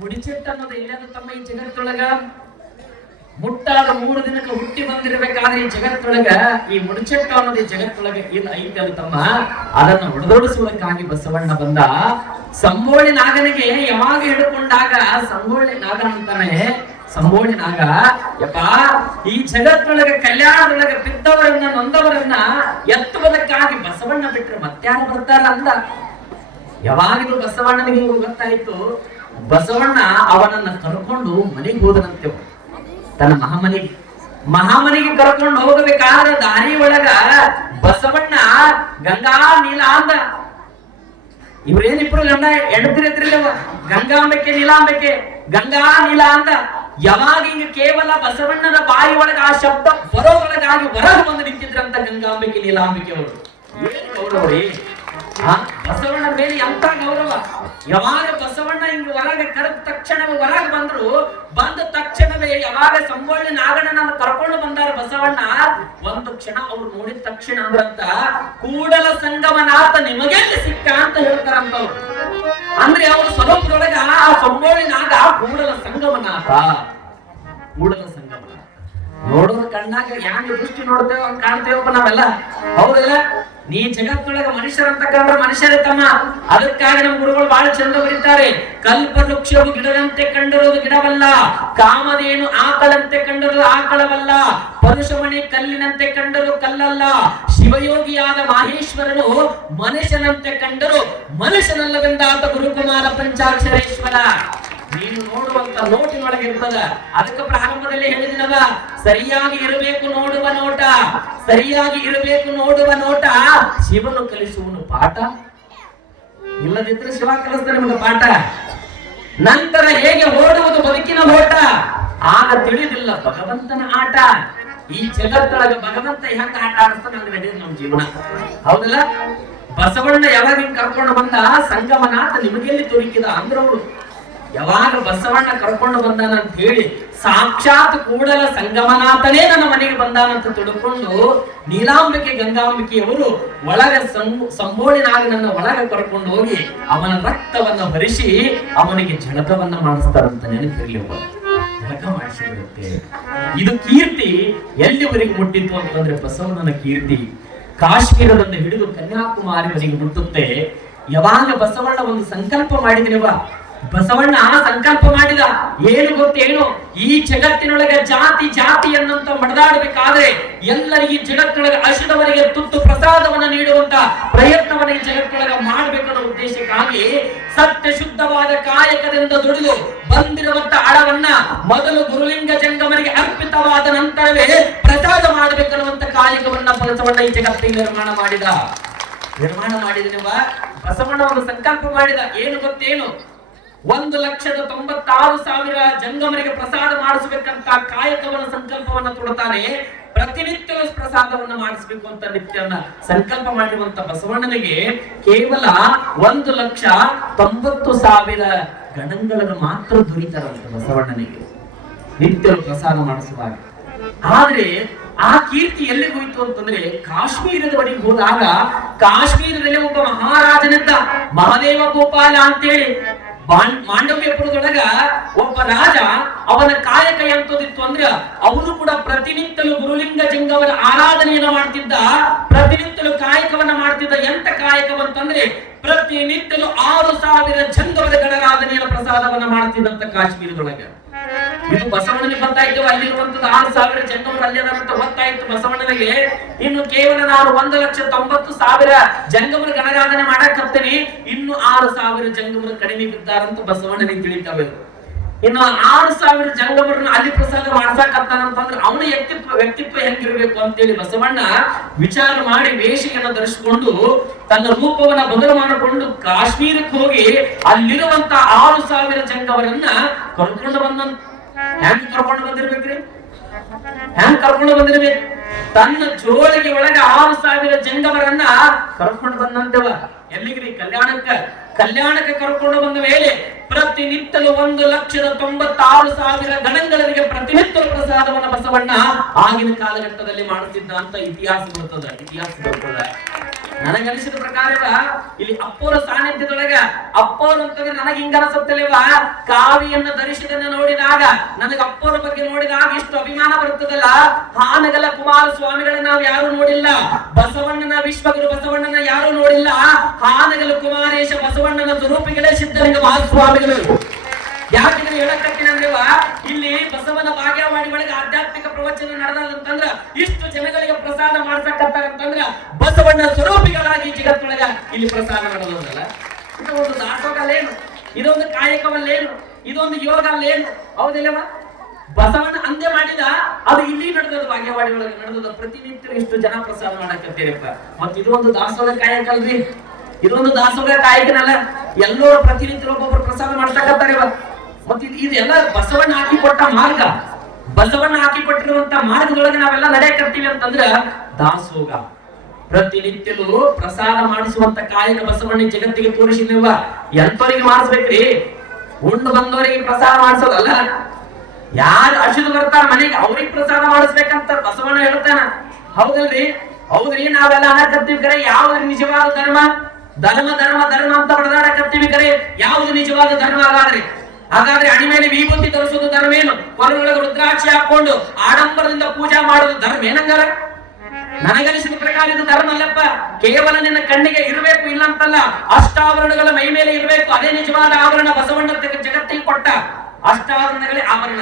ಮುಡಿಚೆಟ್ಟು ಅನ್ನೋದು ಎಲ್ಲಾದ್ರೂ ತಮ್ಮ ಈ ಜಗತ್ತೊಳಗ ಮುಟ್ಟಾದ 3 ದಿನಕ್ಕೆ ಹುಟ್ಟಿ ಬಂದಿರಬೇಕಾದ್ರೆ ಈ ಜಗತ್ತೊಳಗ ಈ ಮುಡಿಚೆಟ್ಟು ಅನ್ನೋದು ಈ ಜಗತ್ತೊಳಗ ಇಲ್ಲ ಐತೆ ಅದು ತಮ್ಮ. ಅದನ್ನ ಹೊಡೆದೋಡಿಸುವುದಕ್ಕಾಗಿ ಬಸವಣ್ಣ ಬಂದ. ಸಂಬೋಳಿ ನಾಗನಿಗೆ ಯಾವಾಗ ಹಿಡ್ಕೊಂಡಾಗ ಸಂಬೋಳಿ ನಾಗ ಅಂತಾನೆ. ಸಂಬೋಳಿ ನಾಗ ಯಪ್ಪ ಈ ಜಗತ್ತೊಳಗ ಕಲ್ಯಾಣದೊಳಗ ಬಿದ್ದವರನ್ನ ನೊಂದವರನ್ನ ಎತ್ತುವುದಕ್ಕಾಗಿ ಬಸವಣ್ಣ ಬಿಟ್ರೆ ಮತ್ಯಾರು ಬರ್ತಾರ ಅಂದ. ಯಾವಾಗಿದು ಬಸವಣ್ಣನಿಗೆ ಗೊತ್ತಾಯ್ತು. ಬಸವಣ್ಣ ಅವನನ್ನ ಕರ್ಕೊಂಡು ಮನೆಗೆ ಹೋದನಂತೆ. ತನ್ನ ಮಹಾಮನಿಗೆ ಕರ್ಕೊಂಡು ಹೋಗಬೇಕಾದ್ರೆ ದಾರಿ ಒಳಗ ಬಸವಣ್ಣ ಗಂಗಾ ನೀಲ ಅಂದ. ಇವ್ರೇನಿಬ್ರು ಗಂಡ ಎಡತಿರತಿರ್ಲಿವ. ಗಂಗಾಂಬೆಕೆ ನೀಲಾಂಬೆಕೆ ಗಂಗಾ ನೀಲ ಅಂದ. ಯಾವಾಗ ಹಿಂಗ ಕೇವಲ ಬಸವಣ್ಣನ ಬಾಯಿ ಒಳಗ ಆ ಶಬ್ದ ಬರೋದೊಳಗಾಗಿ ಹೊರಗೆ ಬಂದು ನಿಂತಿದ್ರಂತ ಗಂಗಾಂಬೆಕೆ ನೀಲಾಂಬೆಕೆ ಅವರು. ಏನ್ ಗೌರವ್ರಿ ಬಸವಣ್ಣನ ಮೇಲೆ ಎಂತ ಗೌರವ. ಯಾವಾಗ ಬಸವಣ್ಣ ಹಿಂಗ ಹೊರಗೆ ಕರೆದ ತಕ್ಷಣವೇ ಹೊರಗೆ ಬಂದ್ರು. ಬಂದ ತಕ್ಷಣವೇ ಯಾವಾಗ ಸಂಗೊಳ್ಳಿ ನಾಗಣ್ಣನ ಕರ್ಕೊಂಡು ಬಂದಾರ ಬಸವಣ್ಣ, ಒಂದು ಕ್ಷಣ ಅವ್ರು ನೋಡಿದ ತಕ್ಷಣ ಅಂದ್ರಂತ ಕೂಡಲ ಸಂಗಮನಾಥ ನಿಮಗೆಲ್ಲಿ ಸಿಕ್ಕ ಅಂತ ಹೇಳ್ತಾರಂತವ್ರು. ಅಂದ್ರೆ ಅವ್ರು ಸ್ವರೂಪದೊಳಗ ಆ ಸಂಗೊಳ್ಳಿ ನಾಗ ಕೂಡಲ ಸಂಗಮನಾಥ. ಕೂಡಲ ಸಂಗಮನಾಥ ನೋಡೋದು ಕಣ್ಣಾಗ ಹ್ಯಾಂಗ ದೃಷ್ಟಿ ನೋಡ್ತೇವ ಹಂಗ ಕಾಣ್ತೇವಪ್ಪ ನಾವೆಲ್ಲ, ಹೌದಲ್ಲ? ನೀ ಜಗತ್ತೊಳಗ ಮನುಷ್ಯರಂತ ಕಂಡ್ರೆ ಮನುಷ್ಯರೇ ತಮ್ಮ. ಅದಕ್ಕಾಗಿ ನಮ್ಮ ಗುರುಗಳು ಬಹಳ ಚಂದ ಬರೀತಾರೆ. ಕಲ್ಪ ವೃಕ್ಷವು ಗಿಡದಂತೆ ಕಂಡಿರೋದು ಗಿಡವಲ್ಲ, ಕಾಮಧೇನು ಆಕಳಂತೆ ಕಂಡಿರೋದು ಆಕಳವಲ್ಲ, ಪರುಷಮಣಿ ಕಲ್ಲಿನಂತೆ ಕಂಡರು ಕಲ್ಲಲ್ಲ, ಶಿವಯೋಗಿಯಾದ ಮಾಹೇಶ್ವರನು ಮನುಷ್ಯನಂತೆ ಕಂಡರು ಮನುಷ್ಯನಲ್ಲವೆಂದಾತ ಗುರುಕುಮಾರ ಪಂಚಾಕ್ಷರೇಶ್ವರ. ನೀನು ನೋಡುವಂತ ನೋಟಿನೊಳಗೆ ಇರ್ತದ. ಅದಕ್ಕೆ ಪ್ರಾರಂಭದಲ್ಲಿ ಹೇಳಿದಿನವ, ಸರಿಯಾಗಿ ಇರಬೇಕು ನೋಡುವ ನೋಟ, ಸರಿಯಾಗಿ ಇರಬೇಕು ನೋಡುವ ನೋಟ, ಶಿವನು ಕಲಿಸುವನು ಪಾಠ. ಇಲ್ಲದಿದ್ರೆ ಶಿವ ಕಲಿಸ್ತಾನೆ ನಿಮಗೆ ಪಾಠ. ನಂತರ ಹೇಗೆ ಓಡುವುದು ಬದುಕಿನ ಓಟ, ಆಗ ತಿಳಿದಿಲ್ಲ ಭಗವಂತನ ಆಟ. ಈ ಜಗತ್ತೊಳಗ ಭಗವಂತ ಹೆಂಗ ಆಟ ಆಡಿಸ್ತಾನೆ ಹಂಗ ನಡೆಯೋದು ನಮ್ಮ ಜೀವನ, ಹೌದಲ್ಲ? ಬಸವಣ್ಣ ಯಾವಾಗ ಹಿಂಗ್ ಕರ್ಕೊಂಡು ಬಂದ, ಸಂಗಮನಾಥ ನಿಮಗೆಲ್ಲಿ ದೊರಕಿದ ಅಂದ್ರವ್ರು. ಯಾವಾಗ ಬಸವಣ್ಣ ಕರ್ಕೊಂಡು ಬಂದಾನಂತ ಹೇಳಿ ಸಾಕ್ಷಾತ್ ಕೂಡಲ ಸಂಗಮನಾಥನೇ ನನ್ನ ಮನೆಗೆ ಬಂದಾನಂತ ತಿಳ್ಕೊಂಡು ನೀಲಾಂಬಿಕೆ ಗಂಗಾಂಬಿಕೆಯವರು ಒಳಗ ಸಂಬೋಳಿನಾಗನನ್ನ ಒಳಗ ಕರ್ಕೊಂಡು ಹೋಗಿ ಅವನ ರಕ್ತವನ್ನ ಭರಿಸಿ ಅವನಿಗೆ ಜಳಕವನ್ನ ಮಾಡಿಸ್ತಾರಂತ ನೆನಪಿರ್ಲಿ. ಜಳಕ ಮಾಡಿಸಿಬಿಡುತ್ತೆ. ಇದು ಕೀರ್ತಿ ಎಲ್ಲಿವರೆಗೆ ಮುಟ್ಟಿತ್ತು ಅಂತಂದ್ರೆ ಬಸವಣ್ಣನ ಕೀರ್ತಿ ಕಾಶ್ಮೀರದಿಂದ ಹಿಡಿದು ಕನ್ಯಾಕುಮಾರಿವರೆಗೆ ಮುಟ್ಟುತ್ತೆ. ಯಾವಾಗ ಬಸವಣ್ಣ ಒಂದು ಸಂಕಲ್ಪ ಮಾಡಿದಿನವ, ಬಸವಣ್ಣ ಸಂಕಲ್ಪ ಮಾಡಿದ ಏನು ಗೊತ್ತೇನು, ಈ ಜಗತ್ತಿನೊಳಗೆ ಜಾತಿ ಜಾತಿಯನ್ನಂತ ಮಡದಾಡಬೇಕಾದ್ರೆ ಎಲ್ಲರಿಗೆ ಜಗತ್ತಿನೊಳಗೆ ಅಶುದ್ಧವರಿಗೆ ತುತ್ತು ಪ್ರಸಾದವನ್ನ ನೀಡುವಂತ ಪ್ರಯತ್ನವನ್ನ ಈ ಜಗತ್ತಿನೊಳಗೆ ಮಾಡಬೇಕನ್ನೋ ಉದ್ದೇಶಕ್ಕಾಗಿ ಸತ್ಯ ಶುದ್ಧವಾದ ಕಾಯಕದಿಂದ ದುಡಿದು ಬಂದಿರುವಂತ ಹಣವನ್ನ ಮೊದಲು ಗುರುಲಿಂಗ ಜಂಗಮರಿಗೆ ಅರ್ಪಿತವಾದ ನಂತರವೇ ಪ್ರಸಾದ ಮಾಡಬೇಕನ್ನುವಂತ ಕಾಯಕವನ್ನ ಬಸವಣ್ಣ ಈ ಜಗತ್ತಿಗೆ ನಿರ್ಮಾಣ ಮಾಡಿದವ. ಬಸವಣ್ಣ ಒಂದು ಸಂಕಲ್ಪ ಮಾಡಿದ. ಏನು ಗೊತ್ತೇನು, 1,96,000 ಜಂಗಮರಿಗೆ ಪ್ರಸಾದ ಮಾಡಿಸಬೇಕಂತ ಕಾಯಕವನ್ನ ಸಂಕಲ್ಪವನ್ನ ತೊಡತಾನೆ. ಪ್ರತಿನಿತ್ಯವೂ ಪ್ರಸಾದವನ್ನ ಮಾಡಿಸಬೇಕು ಅಂತ ನಿತ್ಯವನ್ನ ಸಂಕಲ್ಪ ಮಾಡಿರುವಂತ ಬಸವಣ್ಣನಿಗೆ ಕೇವಲ 1,90,000 ಗಣಗಳನ್ನು ಮಾತ್ರ ದೊರೀತಾರಂತೆ ಬಸವಣ್ಣನಿಗೆ ನಿತ್ಯ ಪ್ರಸಾದ ಮಾಡಿಸುವಾಗ. ಆದ್ರೆ ಆ ಕೀರ್ತಿ ಎಲ್ಲಿ ಹೋಯ್ತು ಅಂತಂದ್ರೆ ಕಾಶ್ಮೀರದ ಬಳಿಗೆ ಹೋದಾಗ ಕಾಶ್ಮೀರದಲ್ಲಿ ಒಬ್ಬ ಮಹಾರಾಜನಿದ್ದ, ಮಹಾದೇವ ಗೋಪಾಲ ಅಂತೇಳಿ. ಮಾಂಡವ್ಯಪುರದೊಳಗ ಒಬ್ಬ ರಾಜ, ಅವನ ಕಾಯಕ ಎಂತದಿತ್ತು ಅಂದ್ರೆ ಅವನು ಕೂಡ ಪ್ರತಿನಿತ್ಯಲು ಗುರುಲಿಂಗ ಜಂಗಮರ ಆರಾಧನೆಯನ್ನ ಮಾಡ್ತಿದ್ದ, ಪ್ರತಿನಿತ್ಯಲು ಕಾಯಕವನ್ನ ಮಾಡ್ತಿದ್ದ. ಎಂತ ಕಾಯಕವಂತಂದ್ರೆ ಪ್ರತಿನಿತ್ಯಲು 6,000 ಜಂಗಮರ ಗಣರಾಧನೆಯ ಪ್ರಸಾದವನ್ನ ಮಾಡ್ತಿದ್ದಂತ ಕಾಶ್ಮೀರದೊಳಗ. ಇದು ಬಸವಣ್ಣನಿಗೆ ಗೊತ್ತಾಯ್ತು, ಅಲ್ಲಿರುವಂತದ್ದು 6,000 ಜಂಗಮರು ಅಲ್ಲಿ ಅದಾರಂತ ಗೊತ್ತಾಯ್ತು ಬಸವಣ್ಣನಿಗೆ. ಇನ್ನು ಕೇವಲ ನಾನು 1,90,000 ಜಂಗಮರು ಗಣರಾಧನೆ ಮಾಡಕತ್ತೇನೆ, ಇನ್ನು 6,000 ಜಂಗಮರು ಕಡಿಮೆ ಬಿದ್ದಾರಂತ ಬಸವಣ್ಣನಿಗೆ ತಿಳಿತಾವೆ. ಇನ್ನು 6,000 ಜಂಗಮರನ್ನ ಅಲ್ಲಿ ಪ್ರಸಾದ ಮಾಡ್ಸಾಕತ್ತಾನಂತಂದ್ರೆ ಅವನ ವ್ಯಕ್ತಿತ್ವ ಹೆಂಗಿರ್ಬೇಕು ಅಂತೇಳಿ ಬಸವಣ್ಣ ವಿಚಾರ ಮಾಡಿ ವೇಷಿಯನ್ನು ಧರಿಸಿಕೊಂಡು ತನ್ನ ರೂಪವನ್ನ ಬದಲು ಮಾಡಿಕೊಂಡು ಕಾಶ್ಮೀರಕ್ಕೆ ಹೋಗಿ ಅಲ್ಲಿರುವಂತ 6,000 ಜಂಗಮರನ್ನ ಕರ್ಕೊಂಡು ಬಂದಂತ. ಹೆಂಗ್ ಕರ್ಕೊಂಡು ಬಂದಿರ್ಬೇಕ್ರಿ? ಹೆಂಗ್ ಕರ್ಕೊಂಡು ಬಂದಿರ್ಬೇಕು? ತನ್ನ ಜೋಳಿಗೆ ಒಳಗೆ 6,000 ಜಂಗಮರನ್ನ ಕರ್ಕೊಂಡು ಬಂದಂತೆವ. ಎಲ್ಲಿಗ್ರಿ? ಕಲ್ಯಾಣಕ್ಕೆ ಕರ್ಕೊಂಡು ಬಂದ ಮೇಲೆ ಪ್ರತಿನಿತ್ಯಲು 1,96,000 ಗಣಗಳಿಗೆ ಪ್ರತಿನಿತ್ಯಲು ಪ್ರಸಾದವನ್ನ ಬಸವಣ್ಣ ಆಗಿನ ಕಾಲಘಟ್ಟದಲ್ಲಿ ಮಾಡುತ್ತಿದ್ದ ಅಂತ ಇತಿಹಾಸ ಬರ್ತದ. ನನಗನಿಸಿದ ಪ್ರಕಾರ ಇಲ್ಲಿ ಅಪ್ಪೋರ ಸಾನ್ನಿಧ್ಯದೊಳಗ ಅಪ್ಪೋರ್ ಅಂತಂದ್ರೆ ನನಗೆ ಹಿಂಗ ಅನಿಸುತ್ತಲ್ವ, ಕಾವಿಯನ್ನ ಧರಿಸಿದನ್ನ ನೋಡಿದಾಗ ನನಗೆ ಅಪ್ಪೋರ ಬಗ್ಗೆ ನೋಡಿದಾಗ ಇಷ್ಟು ಅಭಿಮಾನ ಬರುತ್ತದಲ್ಲ. ಹಾನಗಲ ಕುಮಾರ ಸ್ವಾಮಿಗಳನ್ನ ನಾವು ಯಾರು ನೋಡಿಲ್ಲ, ಬಸವಣ್ಣನ ವಿಶ್ವಗುರು ಬಸವಣ್ಣನ ಯಾರು ನೋಡಿಲ್ಲ. ಹಾನಗಲ ಕುಮಾರೇಶ ಬಸವಣ್ಣನ ಸ್ವರೂಪಿಗಳೇ ಸಿದ್ಧಲಿಂಗ ಮಹಾಸ್ವಾಮಿಗಳು. ಯಾಕೆ ಹೇಳಕತ್ತಿನಂದ್ರವ, ಇಲ್ಲಿ ಬಸವನ ಭಾಗ್ಯವಾಡಿ ಒಳಗೆ ಆಧ್ಯಾತ್ಮಿಕ ಪ್ರವಚನ ನಡೆದಂತಂದ್ರ ಇಷ್ಟು ಜನಗಳಿಗೆ ಪ್ರಸಾದ ಮಾಡ್ಸಕತ್ತಾರಂತಂದ್ರ ಬಸವಣ್ಣ ಸ್ವರೂಪಿಗಳಾಗಿ ಜಗತ್ತೊಳಗ ಇಲ್ಲಿ ಪ್ರಸಾದ ನಡೆದಲ್ಲ. ಇದು ಒಂದು ದಾಸೋಹ ಅಲ್ಲೇನು? ಇದೊಂದು ಕಾಯಕವಲ್ಲೇನು? ಇದೊಂದು ಯೋಗ ಅಲ್ಲೇನು? ಹೌದಿಲ್ಲವ? ಬಸವಣ್ಣ ಅಂದೇ ಮಾಡಿದ ಅದು ಇಲ್ಲಿ ನಡೆದದ, ಭಾಗ್ಯವಾಡಿ ಒಳಗೆ ನಡೆದದ. ಪ್ರತಿನಿತ್ಯ ಇಷ್ಟು ಜನ ಪ್ರಸಾದ ಮಾಡಕತ್ತೀರಪ್ಪ. ಮತ್ ಇದು ಒಂದು ದಾಸೋಹ ಕಾಯಕ ಅಲ್ರಿ? ಇದೊಂದು ದಾಸೋಹ ಕಾಯಕನಲ್ಲ. ಎಲ್ಲರೂ ಪ್ರತಿನಿತ್ಯ ಒಬ್ಬೊಬ್ರು ಪ್ರಸಾದ ಮಾಡ್ಸಕತ್ತಾರ. ಮತ್ತೆ ಇದೆಲ್ಲ ಬಸವಣ್ಣ ಹಾಕಿ ಕೊಟ್ಟ ಮಾರ್ಗ. ಬಸವಣ್ಣ ಹಾಕಿ ಕೊಟ್ಟಿರುವಂತ ಮಾರ್ಗದೊಳಗೆ ನಾವೆಲ್ಲ ನಡೆಯಕತ್ತೀವಿ ಅಂತಂದ್ರ ದಾಸೋಹ. ಪ್ರತಿನಿತ್ಯಲೂ ಪ್ರಸಾದ ಮಾಡಿಸುವಂತ ಕಾಯಕ ಬಸವಣ್ಣ ಜಗತ್ತಿಗೆ ತೋರಿಸಿದವ. ಎಂತವರಿಗೆ ಮಾಡಿಸ್ಬೇಕ್ರಿ? ಉಂಡು ಬಂದವರಿಗೆ ಪ್ರಸಾದ ಮಾಡಿಸೋದಲ್ಲ. ಯಾರು ಅಶುದ್ಧ ಬರ್ತಾರ ಮನೆಗೆ ಅವ್ರಿಗೆ ಪ್ರಸಾದ ಮಾಡಿಸ್ಬೇಕಂತ ಬಸವಣ್ಣ ಹೇಳ್ತಾನ. ಹೌದಲ್ರಿ? ನಾವೆಲ್ಲ ಅನ್ನಕತ್ತೀವಿ ಕರೆ ಯಾವ್ದು ನಿಜವಾದ ಧರ್ಮ? ಧರ್ಮ ಅಂತ ಹೊಡೆದಾಡಕತ್ತೀವಿ ಕರೆ ಯಾವ್ದು ನಿಜವಾದ ಧರ್ಮ? ಹಾಗಾದ್ರೆ ಅಣಿ ಮೇಲೆ ವಿಭೂತಿ ತರಿಸೋದು ಧರ್ಮ ಏನು? ಕೊರಳೊಳಗೆ ರುದ್ರಾಕ್ಷಿ ಹಾಕೊಂಡು ಆಡಂಬರದಿಂದ ಪೂಜಾ ಮಾಡೋದು ಧರ್ಮ ಏನಂಗಾರ? ನನಗನಿಸಿದ ಪ್ರಕಾರ ಇದು ಧರ್ಮ ಅಲ್ಲಪ್ಪ. ಕೇವಲ ನಿನ್ನ ಕಣ್ಣಿಗೆ ಇರಬೇಕು ಇಲ್ಲ ಅಂತಲ್ಲ, ಅಷ್ಟಾವರಣಗಳ ಮೈ ಮೇಲೆ ಇರಬೇಕು. ಅದೇ ನಿಜವಾದ ಆವರಣ. ಬಸವಣ್ಣ ಜಗತ್ತಿಗೆ ಕೊಟ್ಟ ಅಷ್ಟಾವರಣಗಳೇ ಆವರಣ.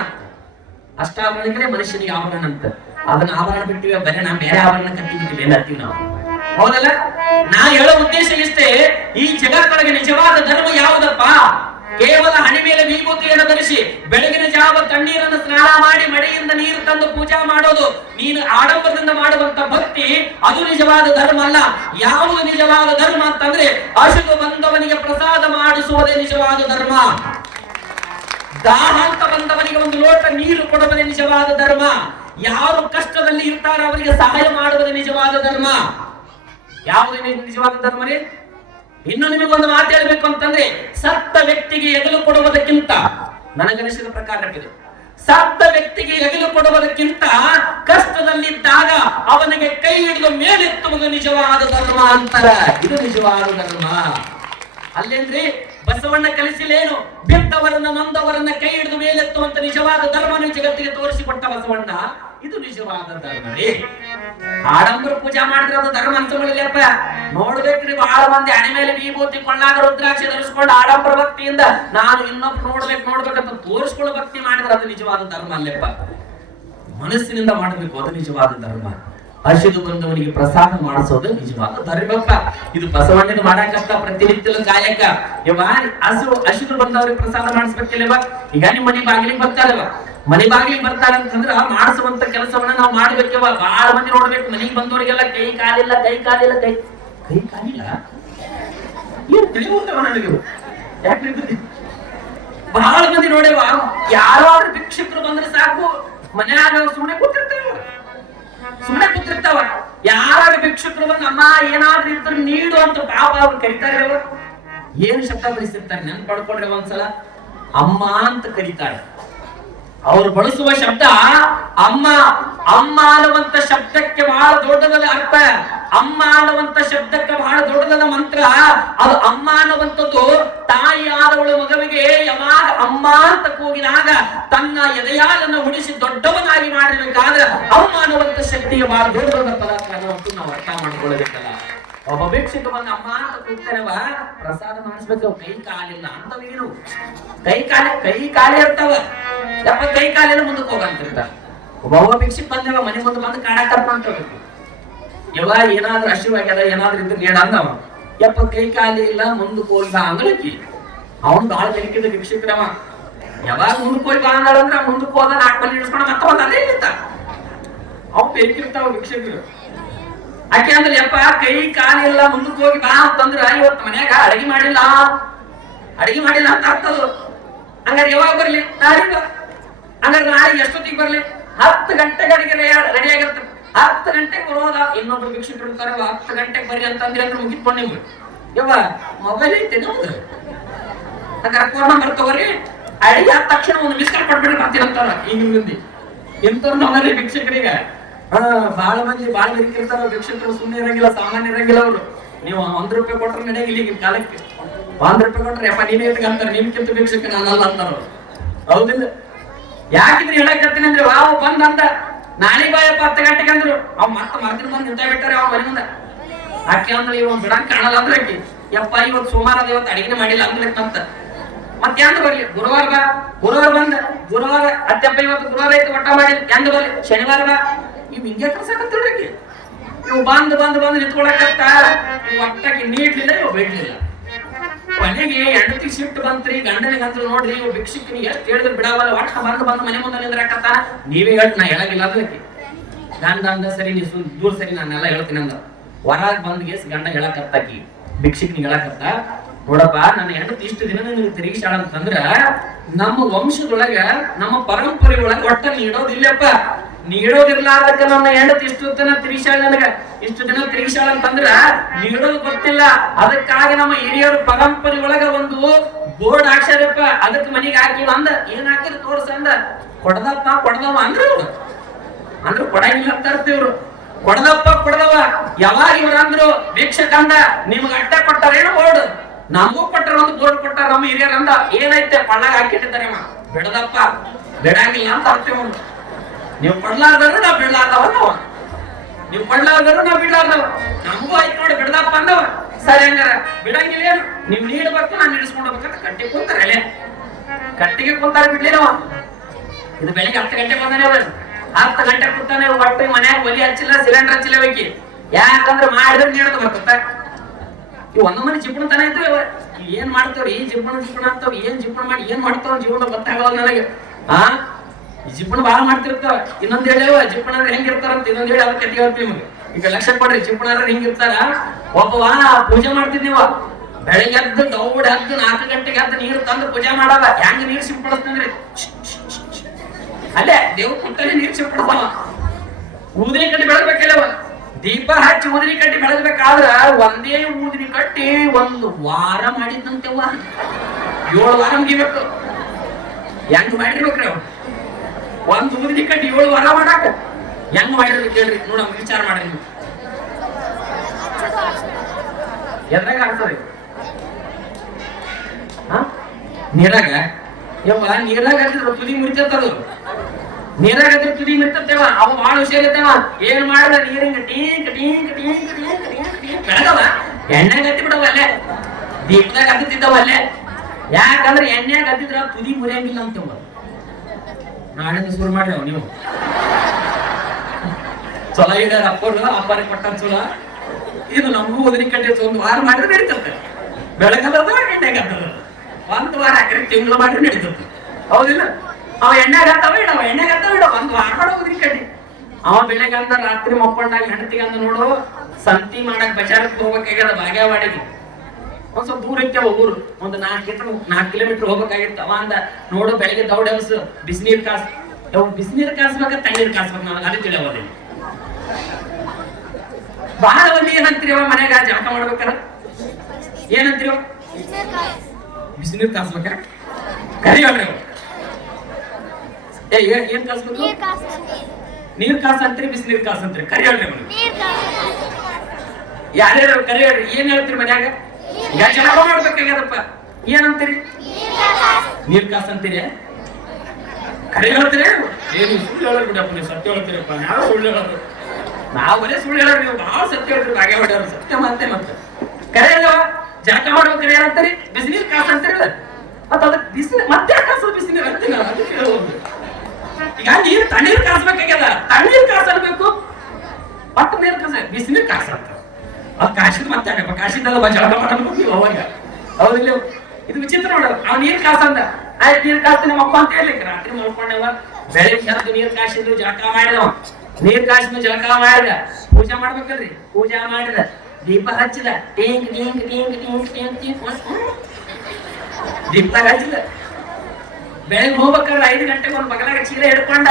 ಅಷ್ಟಾವರಣಗಳೇ ಮನುಷ್ಯನಿಗೆ ಆವರಣ ಅಂತ. ಅದನ್ನ ಆವರಣ ಬಿಟ್ಟಿವಿ, ಬರೀ ನಾವು ಬೇರೆ ಆವರಣ ಕಟ್ಟಿಬಿಟ್ಟಿವಿ ಅಂತೀವಿ ನಾವು. ಹೌದಲ್ಲ? ನಾ ಹೇಳೋ ಉದ್ದೇಶ ಇಷ್ಟೇ, ಈ ಜಗತ್ತೊಳಗೆ ನಿಜವಾದ ಧರ್ಮ ಯಾವುದಪ್ಪ? ಕೇವಲ ಹಣಿ ಮೇಲೆ ವಿಭೂತಿಯನ್ನು ಧರಿಸಿ ಬೆಳಗಿನ ಜಾವ ತಣ್ಣೀರನ್ನು ಸ್ನಾನ ಮಾಡಿ ಮಡಿಯಿಂದ ನೀರು ತಂದು ಪೂಜಾ ಮಾಡೋದು, ನೀನು ಆಡಂಬರದಿಂದ ಮಾಡುವಂತ ಭಕ್ತಿ, ಅದು ನಿಜವಾದ ಧರ್ಮ ಅಲ್ಲ. ಯಾವುದು ನಿಜವಾದ ಧರ್ಮ ಅಂತಂದ್ರೆ ಅಶುದ್ಧ ಬಂದವನಿಗೆ ಪ್ರಸಾದ ಮಾಡಿಸುವುದೇ ನಿಜವಾದ ಧರ್ಮ. ದಾಹ ಅಂತ ಬಂದವನಿಗೆ ಒಂದು ಲೋಟ ನೀರು ಕೊಡುವುದೇ ನಿಜವಾದ ಧರ್ಮ. ಯಾರು ಕಷ್ಟದಲ್ಲಿ ಇರ್ತಾರೋ ಅವರಿಗೆ ಸಹಾಯ ಮಾಡುವುದೇ ನಿಜವಾದ ಧರ್ಮ. ಯಾವುದು ನಿಜವಾದ ಧರ್ಮ ರೀ? ಇನ್ನು ನಿಮಗೊಂದು ಮಾತು ಹೇಳ್ಬೇಕು ಅಂತಂದ್ರೆ, ಸತ್ತ ವ್ಯಕ್ತಿಗೆ ಎಗಲು ಕೊಡುವುದಕ್ಕಿಂತ, ನನಗನಿಸಿದ ಪ್ರಕಾರ ಇದು, ಸತ್ತ ವ್ಯಕ್ತಿಗೆ ಎಗಲು ಕೊಡುವುದಕ್ಕಿಂತ ಕಷ್ಟದಲ್ಲಿದ್ದಾಗ ಅವನಿಗೆ ಕೈ ಹಿಡಿದು ಮೇಲೆತ್ತುವುದು ನಿಜವಾದ ಧರ್ಮ ಅಂತಾರ. ಇದು ನಿಜವಾದ ಧರ್ಮ ಅಲ್ಲೇನ್ರಿ? ಬಸವಣ್ಣ ಕಲಿಸಿಲೇನು? ಬಿದ್ದವರನ್ನ ನೊಂದವರನ್ನ ಕೈ ಹಿಡಿದು ಮೇಲೆತ್ತುವಂತ ನಿಜವಾದ ಧರ್ಮನ ಜಗತ್ತಿಗೆ ತೋರಿಸಿಕೊಟ್ಟ ಬಸವಣ್ಣ. ಇದು ನಿಜವಾದ ಧರ್ಮ ರೀ. ಆಡಂಬರ ಪೂಜಾ ಮಾಡಿದ್ರೆ ಅದು ಧರ್ಮ ಅನ್ಸಗಳಿಲ್ಲಪ್ಪ. ನೋಡ್ಬೇಕ್ರಿ, ಬಹಳ ಮಂದಿ ಹಣೆ ಮೇಲೆ ವಿಭೂತಿ ಕೊಳ್ಳಾಗ ರುದ್ರಾಕ್ಷಿ ಧರಿಸ್ಕೊಂಡು ಆಡಂಬರ ಭಕ್ತಿಯಿಂದ ನಾನು ಇನ್ನೊಬ್ರು ನೋಡ್ಬೇಕಂತ ತೋರಿಸ್ಕೊಳ್ಳೋ ಭಕ್ತಿ ಮಾಡಿದ್ರೆ ಅದು ನಿಜವಾದ ಧರ್ಮ ಅಲ್ಲಪ್ಪ. ಮನಸ್ಸಿನಿಂದ ಮಾಡಬೇಕು, ಅದು ನಿಜವಾದ ಧರ್ಮ. ಅಶುದ್ಧ ಬಂದವನಿಗೆ ಪ್ರಸಾದ ಮಾಡಿಸೋದು ನಿಜವಾದ ಧರ್ಮಪ್ಪ. ಇದು ಬಸವಣ್ಣನ ಮಾಡಾಕತ್ತ ಪ್ರತಿನಿತ್ಯದ ಕಾಯಕ. ಅಶುದ್ಧ ಬಂದವರಿಗೆ ಪ್ರಸಾದ ಮಾಡಿಸ್ಬೇಕಿಲ್ಲವ? ಈಗ ನಿಮ್ಮ ಮನೆ ಬಾಗಿಲಿಗೆ ಬರ್ತಾರವ, ಮನೆ ಬಾಗಿಲಿಗೆ ಬರ್ತಾರಂತಂದ್ರ ಮಾಡಿಸುವಂತ ಕೆಲಸವನ್ನ ನಾವು ಮಾಡ್ಬೇಕವ. ಬಹಳ ಮಂದಿ ನೋಡ್ಬೇಕು, ಮನೆಗೆ ಬಂದವರಿಗೆಲ್ಲ ಕೈ ಕಾಲಿಲ್ಲ ಏನ್ ತಿಳಿಯುತ್ತವ ನನಗೆ. ಬಹಳ ಮಂದಿ ನೋಡ್ಯವ, ಯಾರಾದ್ರೂ ಭಿಕ್ಷುಕರು ಬಂದ್ರೆ ಸಾಕು ಮನ್ಯಾಗ ಸುಮ್ಮನೆ ಕೂತಿರ್ತಾವ. ಯಾರು ಭಿಕ್ಷುಕರು ಬಂದು ಅಮ್ಮ ಏನಾದ್ರೂ ಇದ್ರು ನೀಡು ಅಂತ ಪಾಪ ಅವ್ರು ಕರೀತಾರೆ. ಏನು ಶಬ್ದ ಬಳಸಿರ್ತಾರೆ ನೆನ್ಪು ಪಡ್ಕೊಂಡ್ರೆ ಒಂದ್ಸಲ, ಅಮ್ಮ ಅಂತ ಕರೀತಾರೆ. ಅವ್ರು ಬಳಸುವ ಶಬ್ದ ಅಮ್ಮ. ಅಮ್ಮ ಅನ್ನುವಂತ ಶಬ್ದಕ್ಕೆ ಬಹಳ ದೊಡ್ಡದಾದ ಅರ್ಥ. ಅಮ್ಮ ಅನ್ನುವಂತ ಶಬ್ದಕ್ಕೆ ಬಹಳ ದೊಡ್ಡದಾದ ಮಂತ್ರ. ಅದು ಅಮ್ಮ ಅನ್ನುವಂಥದ್ದು ತಾಯಿ ಆದವಳು ಮಗುವಿಗೆ ಯಾವಾಗ ಅಮ್ಮ ಅಂತ ಕೂಗಿದಾಗ ತನ್ನ ಎದೆಯಾಲನ್ನು ಉಳಿಸಿ ದೊಡ್ಡವನಾಗಿ ಮಾಡಿರ್ಬೇಕಾದ್ರೆ ಅಮ್ಮ ಅನ್ನುವಂತ ಶಕ್ತಿಗೆ ಬಹಳ ದೊಡ್ಡದಾದ ಪದಾರ್ಥ ಅನ್ನುವಂಥ ನಾವು ಅರ್ಥ ಮಾಡ್ಕೊಳ್ಳಬೇಕಲ್ಲ. ಒಬ್ಬ ಭಿಕ್ಷುಕ ಬಂದ ಅಮ್ಮ ಅಂತ ಕೂಗ್ತಾನವ, ಪ್ರಸಾದ ಮಾಡಿಸ್ಬೇಕು, ಕೈ ಕಾಲಿಲ್ಲ ಅಂತವೇನು, ಕೈ ಕಾಲಿ ಇರ್ತಾವ, ಯಪ್ಪ ಕೈ ಕಾಲಿಲ್ಲ ಮುಂದಕ್ಕೆ ಹೋಗಂತಿರ್ತಾರ. ಒಬ್ಬ ಭಿಕ್ಷುಕ್ ಬಂದವ ಮನೆ ಮುಂದೆ ಬಂದು ಕಾಡಾಕಪ್ಪ ಅಂತ ಯವ ಏನಾದ್ರೂ ಹಸಿವಾಗ್ಯದ ಏನಾದ್ರೂ ಇದ್ರೆ ನೇಡ ಅಂದವ, ಯಪ್ಪ ಕೈ ಕಾಲಿ ಇಲ್ಲ ಮುಂದಕ್ಕೆ ಹೋಗಿ ಬಾ ಅಂಗಳಕ್ಕಿ. ಅವನು ಬಾಳ ಬೆಳಕಿದ ಭಿಕ್ಷುಕ್ರವ, ಯಾವಾಗ ಮುಂದಕ್ಕೆ ಹೋಗಿ ಬಾ ಅಂದ್ರ ಮುಂದಕ್ಕೆ ಹೋದ 4 ಬಲ್ಲಿ ಇಡಿಸ್ಕೊಂಡ ಮತ್ತೆ ಬಂದ ಅಲ್ಲೇ ನಿಂತ. ಅವ್ ಬೆಳಕಿರ್ತಾವ ಭಿಕ್ಷುಕರು. ಆಕೆ ಅಂದ್ರೆ ಯಪ್ಪ ಕೈ ಕಾಲಿಲ್ಲ ಮುಂದಕ್ಕೆ ಹೋಗಿ ಬಾ ಅಂತಂದ್ರ ಇವತ್ತು ಮನ್ಯಾಗ ಅಡಿಗೆ ಮಾಡಿಲ್ಲ ಅಂತ ಆಗ್ತದ. ಹಂಗಾರೆ ಯಾವಾಗ ಬರ್ಲಿ? ನಾಳೆ ಬಾ. ಹಂಗಾರೆ ನಾಳೆ ಎಷ್ಟೊತ್ತಿಗೆ ಬರ್ಲಿ? 10 ಗಂಟೆಗೆ ಅಡಿಗೆ ರೆಡಿ ಆಗಿರ್ತಾರೆ. 10 ಗಂಟೆಗೆ ಬರೋದ. ಇನ್ನೊಬ್ರು ಭಿಕ್ಷುಕರು ಇರ್ತಾರೆ, 10 ಗಂಟೆಗೆ ಬರ್ರಿ ಅಂತಂದ್ರೆ ಅಂದ್ರೆ ಮುಗಿತ್ಕೊಂಡು ನೀವು ಯವ್ವ ಮೊಬೈಲ್ ಐತೆ ನಮ್ದು, ಹಂಗಾರೆ ಫೋನ್ ನಂಬರ್ ತಗೋರಿ, ಅಡಿಗೆ ಆದ ತಕ್ಷಣ ಒಂದು ಮಿಸ್ ಕಾಲ್ ಕೊಟ್ಬಿಡ್ರಿ ಬರ್ತೀನಿ ಅಂತಾರ. ಈಗ ಮಂದಿ ಎಂತವ್ರು ನಮ್ಮಲ್ಲಿ ಭಿಕ್ಷಕರಿಗೆ ಬಹಳ ಮಂದಿ ಬಾಳ ಬೆರಿಕಿರ್ತಾರ. ಭಿಕ್ಷಕರು ಸುಮ್ಮನೆ ಇರಂಗಿಲ್ಲ, ಸಾಮಾನ್ಯ ಇರಂಗಿಲ್ಲ ಅವರು. ನೀವು 1 ರೂಪಾಯಿ ಕೊಟ್ರೆ ನಡೆಯಂಗಿಲ್ಲ ಈಗಿನ ಕಾಲಕ್ಕೆ. 1 ರೂಪಾಯಿ ಕೊಟ್ರೆ ಯಪ್ಪ ನೀವೇ ಅಂತಾರೆ, ನಿಮ್ಗಿಂತ ಭಿಕ್ಷಕ ನಾನಲ್ಲ ಅಂತಾರ. ಹೌದಿಲ್ಲ? ಯಾಕಿದ್ರೆ ಹೇಳಕತ್ತೀನಿ ಅಂದ್ರೆ ವಾವ್ ಬಂದ್ ಅಂತ ನಾಳೆ ಬಾಯಪ್ಪ 10 ಗಂಟೆಗೆ ಅಂದ್ರು ಅವ್ ಮತ್ತೆ ಮರ್ದಿನ ಬಂದು ನಿಂತ ಬಿಟ್ಟಾರೆ ಅವ್ರ ಮನೆ ಮುಂದೆ. ಆಕೆ ಅಂದ್ರೆ ಇವ್ ಬಿಡಂಗ್ ಕಾಣಲ್ಲ ಅಂದ್ರೆ ಆಕಿ ಯಪ್ಪ ಇವತ್ತು ಸೋಮವಾರ ಇವತ್ತು ಅಡಿಗೆ ಮಾಡಿಲ್ಲ ಅಂದ್ಲಂತ. ಮತ್ತೆ ಎಂದ ಬರ್ಲಿ? ಗುರುವಾರ ಬಾ. ಗುರುವಾರ ಬಂದ, ಗುರುವಾರ ಅತ್ತೆಪ್ಪ ಇವತ್ತು ಗುರುವಾರ ಐತೆ ಒಟ್ಟ ಮಾಡಿ ಎಂದ ಬರ್ಲಿ? ಶನಿವಾರ ಬಾ. ಇವ್ ಹಿಂಗೆ ಕಳ್ಸಕತ್ತಿರ್ರಿ. ಇವ್ ಬಂದ್ ನಿಂತ್ಕೊಳಕತ್ತ ಒಟ್ಟಾಕಿ ನೀಡ್ಲಿಲ್ಲ, ಇವ್ ಬಿಡ್ಲಿಲ್ಲ. ಕೊನೆಗೆ ಹೆಂಡತಿ ಶಿಫ್ಟ್ ಬಂತ್ರಿ, ಗಂಡನಿಗೆ ಅಂತ ನೋಡ್ರಿ ಇವ್ ಭಿಕ್ಷುಕನಿಗೆ ಎಷ್ಟು ಹೇಳಿದ್ರು ಬಿಡಾವಲ್ಲ, ಒಟ್ಟ ಬಂದು ಮನೆ ಮುಂದೆ ನಿಂದ್ರಾಕತ್ತ. ನೀವೇ ಹೇಳಿ ನಾ ಹೇಳಂಗಿಲ್ಲ ಅದಕ್ಕೆ. ಗಂಡ ಅಂದ ಸರಿ ನೀ ದೂರ ಸರಿ ನಾನೆಲ್ಲ ಹೇಳ್ತೀನಿ ಅಂದ. ಹೊರಗ್ ಬಂದ್ಗೆ ಗಂಡ ಹೇಳಕತ್ತಾಕಿ ಭಿಕ್ಷುಕನಿಗೆ ಹೇಳಕತ್ತ, ನೋಡಪ್ಪ ನನ್ನ ಹೆಂಡತಿ ಇಷ್ಟು ದಿನ ನಿನಗೆ ತಿರುಗಿಸಾಳ ಅಂತಂದ್ರ ನಮ್ಮ ವಂಶದೊಳಗ ನಮ್ಮ ಪರಂಪರೆ ಒಳಗ ಒಟ್ಟ ನೀಡೋದಿಲ್ಲಪ್ಪ. ನೀಡೋದಿರ್ಲಾರ್ದಕ್ಕ ನನ್ನ ಹೆಂಡತಿ ಇಷ್ಟು ದಿನ ತಿರುಗಿಸಾಳ, ನನಗ ಇಷ್ಟು ದಿನ ತಿರುಗಿಸಾಳ ಅಂತಂದ್ರ ನೀಡೋದು ಗೊತ್ತಿಲ್ಲ. ಅದಕ್ಕಾಗಿ ನಮ್ಮ ಹಿರಿಯರು ಪರಂಪರೆ ಒಳಗ ಒಂದು ಬೋರ್ಡ್ ಹಾಕ್ಸಾರಪ್ಪ, ಅದಕ್ಕೆ ಮನೆಗೆ ಹಾಕಿವ ಅಂದ. ಏನ್ ಹಾಕಿದ್ರು ತೋರ್ಸ ಅಂದ. ಕೊಡದವ ಅಂದ್ರು ಕೊಡಂಗಿಲ್ಲ ಅಂತ ಇರ್ತೀವ್ರು. ಕೊಡದವ ಯಾವಾಗ ಇವ್ರ ಅಂದ್ರು ಭಿಕ್ಷಕ ಅಂದ ನಿಮ್ಗೆ ಅಡ್ಡ ಕೊಟ್ಟಾರೇನು ಬೋರ್ಡ್? ನಮಗೂ ಕೊಟ್ಟಾರ, ಒಂದು ಬೋರ್ಡ್ ಕೊಟ್ಟಾರ ನಮ್ಮ ಹಿರಿಯರ್ ಅಂದ. ಏನೈತೆ ಪಳ್ಳಾಗ ಹಾಕಿಟ್ಟಿದ್ದಾರೆ ಬಿಡದಪ್ಪ, ಬಿಡಂಗಿಲ್ಲ ಅಂತ ಅರ್ತೀವ. ನೀವು ಕೊಡ್ಲಾರ್ದಾರು ನಾವ್ ಬಿಡ್ಲಾರ್ದವ, ನೀವು ಕೊಡ್ಲಾರ್ದಾರು ನಾವ್ ಬಿಡ್ಲಾರ್ದವ. ನಮಗೂ ಆಯ್ತು ನೋಡಿ ಬಿಡದಪ್ಪ ಅಂದವ. ಸರಿ ಹಂಗಾರ ಬಿಡಂಗಿಲ್ಲ, ಏನು ನೀವ್ ನೀಡ್ಬೇಕು ನಾನು ನೀಡಿಸ್ಕೊಂಡು ಹೋಗ್ಬೇಕಂತ ಕಟ್ಟಿ ಕೂತಾರಲ್ಲೇ. ಕಟ್ಟಿಗೆ ಕೂತಾರ ಬಿಡ್ಲಿಲ್ಲವ. ಇದು ಬೆಳಿಗ್ಗೆ 10 ಗಂಟೆಗೆ ಬಂದಾನೆ. 10 ಗಂಟೆ ಕೂತಾನೆ. ಒಟ್ಟು ಮನ್ಯಾಗ ಒಲಿ ಹಚ್ಚಿಲ್ಲ, ಸಿಲಿಂಡರ್ ಹಚ್ಚಿಲ್ಲ ಬೇಕಿ. ಯಾಕಂದ್ರೆ ಮಾಡಿದ್ರೆ ನೀಡೋದು ಬರ್ತತ್ತ. ಇವ್ ಒಂದ್ ಮನೆ ಜಿಪ್ಪಣ ತನ ಇದ್ವು. ಏನ್ ಮಾಡ್ತೇವ್ರಿ ಜಿಪ್ಪಣ ಅಂತಾವ್, ಏನ್ ಜಿಪ್ಪಣ ಮಾಡಿ ಏನ್ ಮಾಡ್ತಾವ ಜೀವನ ಗೊತ್ತಾಗಲ್ಲ ನನಗೆ. ಜಿಪ್ಪಣ ಬಾಳ ಮಾಡ್ತಿರ್ತಾವ. ಇನ್ನೊಂದ್ ಹೇಳವ ಜಿಪ್ಪಣ ಅಂದ್ರೆ ಹೆಂಗಿರ್ತಾರಂತ ಇನ್ನೊಂದ್ ಹೇಳಿ ಅದಕ್ಕೆ ಕಟ್ಟಿ ಹೇಳ್ತೀವಿ ನಿಮ್ಗೆ. ಈಗ ಲಕ್ಷ ಕೊಡ್ರಿ ಜಿಪ್ಪಣ ಅಂದ್ರೆ ಹಿಂಗಿರ್ತಾರ. ಒಬ್ಬವ ಪೂಜೆ ಮಾಡ್ತಿದ್ದೀವ, ಬೆಳಿಗ್ಗೆ ಎದ್ದು ದೌಡ್ ಎದ್ದು 4 ಗಂಟೆಗೆ ಎದ್ದು ನೀರು ತಂದು ಪೂಜೆ ಮಾಡಲ್ಲ. ಹೆಂಗ್ ನೀರ್ ಸಿಂಪಡಿಸ್ತಂದ್ರಿ ಅಲ್ಲೇ ದೇವ್ ಕುಂತಲ್ಲಿ ನೀರ್ ಸಿಂಪಡಿಸ್ತಾವ. ಊದಿನಿ ಕಟ್ಟಿ ಬೆಳಗ್ಬೇಕಲ್ಲವ, ದೀಪ ಹಚ್ಚಿ ಊದಿನಿ ಕಟ್ಟಿ ಬೆಳಗ್ಬೇಕಾದ್ರ ಒಂದೇ ಊದಿನಿ ಕಟ್ಟಿ 1 ವಾರ ಮಾಡಿದ್ದಂತೆವ್ವ. 7 ವಾರ ಮುಗಿಬೇಕು. ಹೆಂಗ್ ಮಾಡಿರ್ಬೇಕ್ರಿ ಅವ್ರು? 1 ಊದಿನಿ ಕಟ್ಟಿ 7 ವಾರ ಮಾಡಾಕ ಹೆಂಗ್ ಮಾಡಿರ್ಬೇಕು ಹೇಳ್ರಿ? ನೋಡ ವಿಚಾರ ಮಾಡ್ರಿ ನೀವು. ಎದ್ರಾಗ ಆಗ್ತದೆ ನೀರಾಗ ಯವ್ವ, ನೀರಾಗ ಹತ್ತಿದ್ರು ತುದಿ ಮುರಿತದ. ನೀರಾಗ ಹತ್ತಿರ ತುದಿ ಮುರಿತೇವ. ಅವು ಬಾಳ ಹುಷಾರಿರ್ತೇವ. ಏನ್ ಮಾಡಲ್ಲ ನೀರಿಂಗ ಟೀಂಕ್ ಟೀಂಕ್ ಟೀಂಕ್ ಟೀಂಕ್ ಟೀಂಕ್ ಟೀಂಕ್ ಬೆಳಗವ. ಎಣ್ಣೆಗೆ ಹತ್ತಿ ಬಿಡವ ಅಲ್ಲೇ, ದೀಪದಾಗ ಹತ್ತಿದ್ದವ ಅಲ್ಲೇ. ಯಾಕಂದ್ರೆ ಎಣ್ಣೆಗೆ ಹತ್ತಿದ್ರ ತುದಿ ಮುರಿಯಂಗಿಲ್ಲ ಅಂತೇವ. ನಾಳೆ ಶುರು ಮಾಡ್ರಿ ನೀವು. ಚಲೋ ಈಗ ಅಪ್ಪರಿಗೆ ಕೊಟ್ಟಾರ ಚಲೋ. ಇದು ನಮಗೂ ಉದಿರಿ ಕಟ್ಟಿ 1 ವಾರ ಮಾಡಿದ್ರೆ ನಡೀತದೆ. ಬೆಳಗಲ್ಲದ ಎಣ್ಣೆಗೆ ಹತ್ತದ 1 ವಾರ ಹಾಕಿದ್ರೆ ತಿಂಗಳು ಮಾಡಿದ್ರೆ ನಡೀತದೆ. ಹೌದಿಲ್ಲ? ಅವ ಎಣ್ಣೆಗೆ ಹತ್ತವ ಇಡವ, ಎಣ್ಣೆಗೆ ಹತ್ತವ ಇಡವ 1 ವಾರ ಮಾಡೋ ಉದಿರಿ ಕಟ್ಟಿ. ಅವ ಬೆಳಗ್ಗೆ ಅಂದ ರಾತ್ರಿ ಮಕ್ಕೊಂಡಾಗ ಹೆಂಡತಿಗೆ ಅಂದ ನೋಡು ಸಂತಿ ಮಾಡಕ್ ಬಜಾರಕ್ಕೆ ಹೋಗ್ಬೇಕಾಗ್ಯದ ಬಾಗೇವಾಡಿಗೆ. ಒಂದ್ ಸ್ವಲ್ಪ ದೂರ ಇರ್ತೇವ ಊರು, ಒಂದು 4 ಕಿಲೋಮೀಟರ್ ಹೋಗ್ಬೇಕಾಗಿರ್ತಾವ. ಅಂದ ನೋಡು ಬೆಳಿಗ್ಗೆ ದೌಡ್ ಎಬ್ಸು, ಬಿಸಿನೀರ್ ಕಾಸ್. ಬಿಸಿನೀರ್ ಕಾಸ್ಬೇಕ ತಣ್ಣೀರ್ ಕಾಸ್ಬೇಕು, ನನಗೆ ಅದು ತಿಳಿಯೋದಿಲ್ಲ. ಬಹಳ ಮಂದಿ ಏನಂತೀರಿವ ಮನೆಗ ಜಳಕ ಮಾಡ್ಬೇಕಾರ? ಏನಂತೀರಿವ? ಬಿಸಿನೀರ್ ಕಾಸ್ಬೇಕ? ಕರಿಯಲ್ರಿ ಏನ್ ಕಾಸ್ಬೇಕು? ನೀರ್ ಕಾಸ್ ಅಂತೀರಿ, ಬಿಸಿನೀರ್ ಕಾಸ್ ಅಂತೀರಿ. ಕರಿಯಲ್ರಿ ಯಾರ್ಯಾರು ಕರಿಯಲ್ರಿ? ಏನ್ ಹೇಳ್ತೀರಿ ಮನ್ಯಾಗ? ಈಗ ಜಳಕ ಮಾಡ್ಬೇಕಾಗ್ಯದಪ್ಪ, ಏನಂತೀರಿ? ನೀರ್ ಕಾಸ್ ಅಂತೀರಿ. ಕರಿ ಹೇಳ್ತೀರಿ? ಏನು ಸುಳ್ಳು ಹೇಳ ಬಿಡಪ್ಪ, ನೀವು ಸತ್ಯ ಹೇಳ್ತೀರಪ್ಪ. ಯಾರು ಸುಳ್ಳು ಹೇಳೋದು? ನಾವು ಬರೇ ಸುಳ್ಳು ಹೇಳೋರು, ನೀವು ಬಹಳ ಸತ್ಯ ಹೇಳ್ತೀರಿ, ಹಾಗೆ ಹೊಡೆಯೋರು ಸತ್ಯ ಮತ್ತೆ ಕರೆ ಅಲ್ವಾ? ಜಳಕ ಮಾಡ್ಬೇಕಾರೆ ಏನಂತಾರಿ? ಬಿಸಿನೀರ್ ಕಾಸ ಅಂತಾರಿಲ್ಲ, ಮತ್ತ ಅದಕ್ಕೆ ಬಿಸಿನೀರ್ ಮತ್ತೆ ಕಾಸು ಬಿಸಿನೀರ್ ಅಂತೀನಿ ನಾನು, ಅದಕ್ಕೆ ಹೇಳೋದು. ಈಗ ನೀರು ತಣ್ಣೀರ್ ಕಾಸ್ಬೇಕಾಗ್ಯದ, ತಣ್ಣೀರ್ ಕಾಸ ಅನ್ಬೇಕು, ಒಟ್ಟು ನೀರು ಕಾಸ, ಬಿಸಿನೀರ್ ಕಾಸ ಅಂತ. ಅದು ಕಾಶಿದ್ ಮತ್ತೆ ಆಗಪ್ಪ, ಕಾಶಿದ್ದಲ್ಲ ಜಳಕ ಮಾಡಬೇಕು ಅವಾಗ, ಹೌದಿಲ್ಲ? ಇದು ವಿಚಿತ್ರ ನೋಡೋದು. ಅವ್ ನೀರ್ ಕಾಸ ಅಂದ, ಆಯ್ತು ನೀರ್ ಕಾಸ್ತ ನಮ್ಮಪ್ಪ ಅಂತ ಹೇಳಿಕ್ಕೆ ರಾತ್ರಿ ಮಲ್ಕೊಂಡವ, ಬೆಳಿಗ್ಗೆ ಎದ್ದು ನೀರ್ ಕಾಸಿದ್ರು, ಜಳಕ ಮಾಡಿದವ, ನೀರ್ ಕಾಸಿನ ಜಳಕ ಮಾಡಿದ, ಪೂಜೆ ಮಾಡ್ಬೇಕಲ್ರಿ, ಪೂಜಾ ಮಾಡಿದ, ದೀಪ ಹಚ್ಚಿದ, ಟೀಂಕ್ ಟೀಂಕ್ ಟೀಂಕ್ ಟೀಂಕ್ ಟೀಂಕ್ ಟೀಂಕ್ ದೀಪದಾಗ ಹಚ್ಚಿದ. ಬೆಳಗ್ಗೆ ಹೋಗ್ಬೇಕಾದ್ರೆ 5 ಗಂಟೆಗೆ ಒಂದ್ ಬಗಲಾಗ ಚೀಲ ಹಿಡ್ಕೊಂಡ,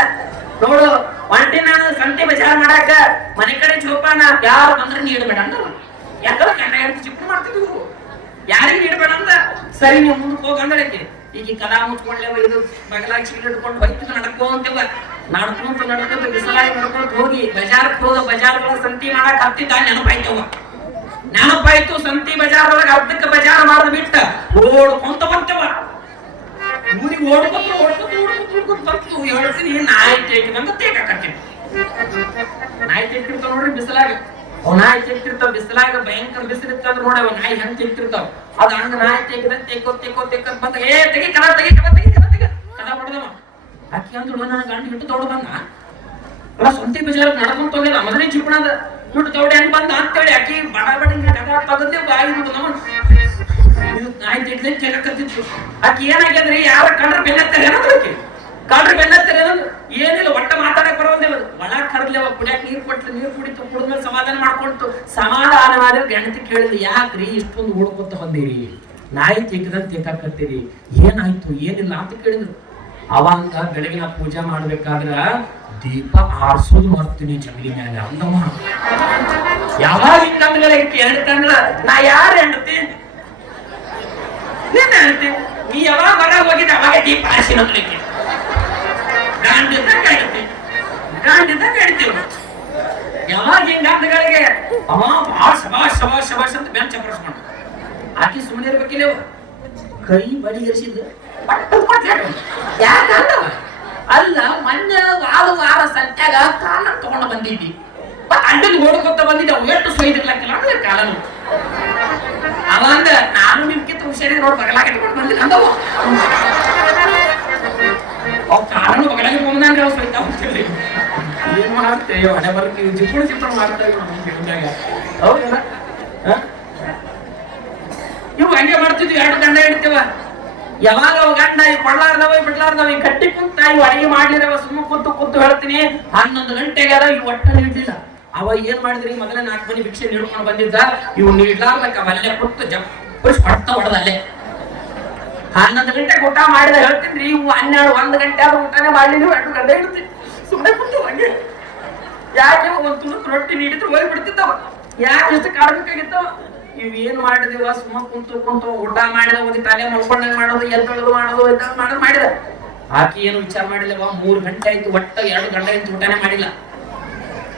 ನೋಡು ಒಂಟಿ ನಾನು ಸಂತೆ ಬಜಾರ್ ಮಾಡಾಕ, ಮನೆ ಕಡೆ ಜೋಪಾನ, ಯಾರು ಬಂದ್ರೆ ನೀಡ್ಬೇಡ ಅಂದ. ಯಾಕಂದ್ರೆ ಗಂಡ ಹೆಂಡತಿ ಚಿಕ್ಕ ಮಾಡ್ತಿದ್ವಿ, ಯಾರಿಗೆ ನೀಡ್ಬೇಡ ಅಂತ. ಸರಿ ನೀವು ಮುಂದಕ್ಕೆ ಹೋಗಂದಳಕ್ಕೆ, ಈಗ ಕಲಾ ಮುಚ್ಕೊಂಡ್ಲೇವ, ಇದು ಬಗಲಾಗಿ ಚೀಲ ಹಿಡ್ಕೊಂಡು ಹೋಯ್ತು ನಡ್ಕೊಂತೇವ, ನಡ್ಕೊಂತ ಬಿಸಲಾಗಿ ನಡ್ಕೊಂತ ಹೋಗಿ ಬಜಾರ್ಕ್ ಹೋದ, ಬಜಾರ್ಗಳ ಸಂತಿ ಮಾಡಕ್ ಹತ್ತಿದ್ದ, ನೆನಪಾಯ್ತು ಸಂತಿ ಬಜಾರ್ ಒಳಗೆ ಅರ್ಧಕ್ಕೆ ಬಜಾರ್ ಮಾಡ ಬಿಟ್ಟ ಓಡ್ಕೊಂತ ಬಂತೇವ. ಊರಿಗೆ ಓಡ್ಕೊಂತ ಬಂತು, ಹೇಳ್ತೀನಿ ನಾಯಿ ತೇಕಿದಂಗ ತೇಕಾಕತ್ತೀನಿ. ನಾಯಿ ತೇಕ್ತಿರ್ತಾವ ನೋಡ್ರಿ ಬಿಸಲಾಗ, ಅವ್ ನಾಯಿ ತೇಕ್ತಿರ್ತಾವ ಬಿಸಲಾಗ, ಭಯಂಕರ ಬಿಸಿಲಿರ್ತಂದ್ರ ನೋಡಿ ಅವ್ ನಾಯಿ ಹೆಂಗ್ ತೇಕ್ತಿರ್ತಾವ. ಅದ್ ಹಂಗ ನಾಯಿ ತೇಕಿದ ತೇಕೋತ್ ಬಂದ, ಏ ತೆಗಿ ಕದ ತೆಗಿ ಕದ ತೆಗಿ ಕದ ತೆಗಿ ಕದ ಹೊಡೆದವ. ಆಕಿ ಅಂದ್ರು ನನ್ನ ಗಂಡ ಹಿಟ್ಟು ತೌಡ ಬಂದ, ಅಲ್ಲ ಸಂತಿ ಬಜಾರ್ ನಡ್ಕೊಂತ ಹೋಗಿಲ್ಲ, ಮೊದಲೇ ಚಿಪ್ಪಣದ ಹಿಟ್ಟು ತೌಡೆ ಹೆಂಗ್ ಬಂದ ಅಂತೇಳಿ ಆಕಿ ಬಡ ಬಡ ಕದ ತಗದೆ ಬಾಯಿ ನಮ್ಮ ಇದು ನಾಯಿ ತೆಗ್ದೆ ಕೇಳಕತ್ತಿತ್ತು. ಆಕಿ ಏನಾಗ್ಯದ್ರಿ, ಯಾರ ಕಂಡ್ರ ಬೆನ್ನತ್ತಾರೆ ಏನಂದ್ರೆ, ಆಕಿ ಕಂಡ್ರ ಬೆನ್ನತ್ತಾರೆ ಏನಂದ್ರೆ ಏನಿಲ್ಲ, ಒಟ್ಟ ಮಾತಾಡಕ್ ಬರೋದಿಲ್ಲ. ಒಳ ಕರ್ಲಿ ಕುಡಿಯಾಕ ನೀರ್ ಕೊಟ್ಲು, ನೀರ್ ಕುಡಿತು, ಕುಡಿದ್ಮೇಲೆ ಸಮಾಧಾನ ಮಾಡ್ಕೊಳ್ತು. ಸಮಾಧಾನವಾದ ಗಣತಿ ಕೇಳಿದ್ರು, ಯಾಕ್ರಿ ಇಷ್ಟೊಂದು ಓಡ್ಕೊತ ಬಂದಿರಿ, ನಾಯಿ ತೆಗ್ದಂತ ತೇಕಾಕತ್ತೀರಿ, ಏನಾಯ್ತು ಏನಿಲ್ಲ ಅಂತ ಕೇಳಿದ್ರು. ಅವಾಗ ಬೆಳಗಿನ ಪೂಜೆ ಮಾಡ್ಬೇಕಾದ್ರ ದೀಪ ಆರ್ಸೋದು ಮಾಡ್ತೀನಿ ಜಗಲಿ ಮ್ಯಾಲ ಅಂದವ. ಯಾವಾಗ ಹಿಂಗಂದ್ರೆ ಹೇಳ್ತಂದ್ರ, ನಾ ಯಾರು ಹೆಂಡತಿ ನೀನ್ ಹೇಳ್ತಿ, ನೀ ಯಾವಾಗ ಹೊರಗೆ ಹೋಗಿದ್ದೆ ಅವಾಗ ದೀಪ ಆರ್ಸಿ ನೋಡ್ಲಿಕ್ಕೆ ಗಾಂಡಿದ್ದಂಗ ಹೇಳ್ತೀವಿ. ಯಾವಾಗ ಹಿಂಗಾಂತಗಳಿಗೆ ಅವ ಭಾಳ ಶಬಾಷ್ ಶಬಾಷ್ ಶಬಾಷ್ ಅಂತ ಬೆಂಚ್ ಚಪ್ಪರಿಸ್ಕೊಂಡು, ಆಕಿ ಸುಮ್ಮನೆ ಇರ್ಬೇಕಿಲ್ಲ, ಕೈ ಬಡಿಗರಿಸಿದ್ದು ಯಾಕಂದವ ಅಲ್ಲ. ಮೊನ್ನೆ ವಾರ ಸಂತ್ಯಾಗ ಕಾಲ ತಗೊಂಡು ಬಂದಿದ್ದಿ, ಅಡ್ಡಲ್ಲಿ ಓಡ್ಕೊತ ಬಂದಿದ್ದೆ, ಅವು ಎಷ್ಟು ಸೊಯ್ದಿರ್ಲಕ್ಕಿಲ್ಲ ಅಂದ್ರೆ ಕಾಲನು. ಅವಂದ ನಾನು ನಿಮ್ಗಿಂತ ಹುಷಾರಿದ್ರೆ ನೋಡಿ ಬಗಲಾಗ ಇಟ್ಕೊಂಡು ಬಂದಿಲ್ಲ ಅಂದವು. ಅವ್ ಕಾಲನು ಬಗಲಾಗಿ ಬಂದಂಗ ಅವ್ ಸೊಯ್ತಾವ ಅಂತೇಳಿ ಏನ್ ಮಾಡ್ತೇವೆ, ಹಣೆ ಬರ್ತೀವಿ ಚಿಪ್ಪಣ ಮಾಡ್ತಾವೆ ಹೌದಲ್ಲ. ಇವು ಹಂಗೆ ಮಾಡ್ತಿದ್ವಿ, 2 ಗಂಡ ಇಡ್ತೇವ. ಯಾವಾಗ ಅವ ಗಂಡ ಈ ಕೊಡ್ಲಾರ್ದವ ಬಿಡ್ಲಾರ್ದವ ಈ ಕಟ್ಟಿ ಕುಂತ ಇವು ಅಡಿಗೆ ಮಾಡ್ಲಿರವ, ಸುಮ್ಮ ಕೂತು ಹೇಳ್ತೀನಿ 11 ಗಂಟೆಗೆ ಅದ ಇವು ಒಟ್ಟ ನೀಡ್ಲಿಲ್ಲ. ಅವ ಏನ್ ಮಾಡಿದ್ರಿ, ಮೊದಲೇ 4 ಮನಿ ಭಿಕ್ಷೆ ನೀಡ್ಕೊಂಡು ಬಂದಿದ್ದ, ಇವು ನೀಡ್ಲಾರ್ದಕ್ಕ ಅಲ್ಲೇ ಕುತ್ತು ಜಪ್ಪರಿಸಿ ಹೊಡ್ತ ಹೊಡೆದಲ್ಲೇ. 11 ಗಂಟೆಗೆ ಊಟ ಮಾಡಿದ ಹೇಳ್ತೀನಿ, ಇವು 12 1 ಗಂಟೆ ಆದ್ರೂ ಊಟನೇ ಮಾಡ್ಲಿಲ್ಲ, 2 ಗಂಟೆ ಇಡ್ತಿ ಸುಮ್ಮನೆ ಕುಂತು ಹಂಗೆ. ಯಾಕೆ ಒಂದು ತುಣುಕು ರೊಟ್ಟಿ ನೀಡಿದ್ರು ಹೋಗಿ ಬಿಡ್ತಿದ್ದವ, ಯಾಕೆ ಇಷ್ಟು ಕಾಡ್ಬೇಕಾಗಿತ್ತವ. ಇವ್ ಏನ್ ಮಾಡಿದಿವ, ಸುಮ್ಮ ಕುಂತು ಊಟ ಮಾಡಿದ, ಓದಿ ತಲೆ ಮಲ್ಕೊಂಡಂಗ್ ಮಾಡೋದು, ಎದ್ದೊಳದು ಮಾಡೋದು ಮಾಡಿದ. ಆಕಿ ಏನು ವಿಚಾರ ಮಾಡಿಲ್ಲ, 3 ಗಂಟೆ ಆಯ್ತು, ಒಟ್ಟ 2 ಗಂಟೆ ಆಯ್ತು ಊಟನೇ ಮಾಡಿಲ್ಲ.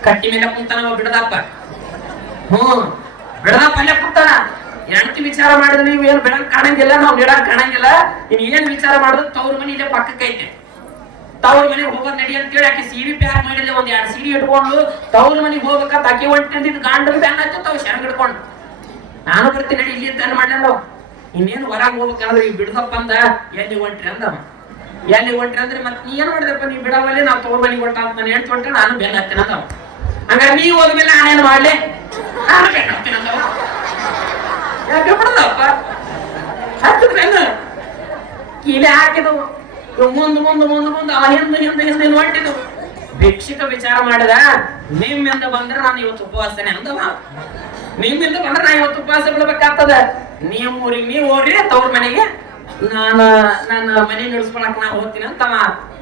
ಕಟ್ಟಿ ಮೇಲೆ ಕುಂತಾನ ಬಿಡದಪ್ಪ, ಬಿಡದಪ್ಪ ಅಲ್ಲೇ ಕುಂತಾನ. ಹೆಂಡತಿ ವಿಚಾರ ಮಾಡಿದ್ರೆ ನೀವು ಏನು ಬೆಳಕ್ ಕಾಣಂಗಿಲ್ಲ, ನಾವು ನೀಡಕ್ ಕಾಣಂಗಿಲ್ಲ, ಇನ್ ಏನ್ ವಿಚಾರ ಮಾಡಿದ್ರು ತವ್ರ ಮನಿ ಇಲ್ಲೇ ಪಕ್ಕಕ್ಕೆ ಐತೆ, ತವ್ರ ಮನೆಗೆ ಹೋಗೋದ್ ನಡಿ ಅಂತೇಳಿ ಆಕಿ ಸೀಡಿ ಪ್ಯಾಕ್ ಮಾಡಿಲ್ಲ, 1-2 ಸೀಡಿ ಇಟ್ಕೊಂಡು ತವ್ರ ಮನೆಗೆ ಹೋಗ್ಬೇಕಂತ ಆಕಿ ಹೊಂಟಿದ್ದು ಗಾಂಡಲ್ ಬ್ಯಾನ್ ಆಯ್ತು, ತಾವ್ ಶರಂಗ್ ಹಿಡ್ಕೊಂಡು ನಾನು ಬರ್ತೀನಿ ನಡಿ ಇಲ್ಲಿ ಅಂತ ಮಾಡ್ಲಂದ. ಇನ್ನೇನು ಹೊರಗೆ ಹೋಗ್ಬೇಕಂದ್ರೆ ಈಗ ಬಿಡದಪ್ಪ ಅಂದ, ಎಲ್ಲಿ ಹೊಂಟ್ರಿ ಅಂದವ. ಎಲ್ಲಿ ಹೊಂಟ್ರಿ ಅಂದ್ರೆ ಮತ್ತೆ ನೀ ಏನ್ ಮಾಡಿದಪ್ಪ, ನೀವ್ ಬಿಡವಲ್ಲಿ ನಾವು ತವ್ರ ಮನೆಗೆ ಹೊಂಟ ಅಂತ ನಾನು ಹೇಳ್ತು ಹೊಂಟ್ರೆ ನಾನು ಬೆನ್ನ ಹತ್ತೀನಿ ಅಂದವ. ಹಂಗಾರೆ ನೀವು ಹೋದ್ಮೇಲೆ ನಾನೇನು ಮಾಡ್ಲಿ, ನಾನು ಬೆನ್ನ ಹತ್ತೀನಿ ಅಂದವ. ಯಾಕೆ ಬಿಡದಪ್ಪ ಹತ್ತಿದ್ರೇನು ಕೀಲೆ ಹಾಕಿದವು, ಮುಂದೆ ಅವ ಹಿಂದೆ ಹೊಂಟಿದ್ವು. ಭಿಕ್ಷಿಕ ವಿಚಾರ ಮಾಡಿದ, ನಿಮ್ಮಿಂದ ಬಂದ್ರೆ ನಾನು ಇವತ್ತು ಉಪವಾಸನೆ ಅಂದವ. ನಿಮ್ಮಿಂದ ಬಂದ್ರೆ ನಾ ಇವತ್ತು ಉಪವಾಸ ಬಿಡ್ಬೇಕಾಗ್ತದ. ನೀವು ಊರಿಗೆ ನೀವು ಹೋಗ್ರಿ, ತವ್ರ ಮನೆಗೆ ನನ್ನ ಮನೆ ನಡೆಸ್ಕೊಳಕ್ ನಾ ಹೋಗ್ತೀನಿ ಅಂತ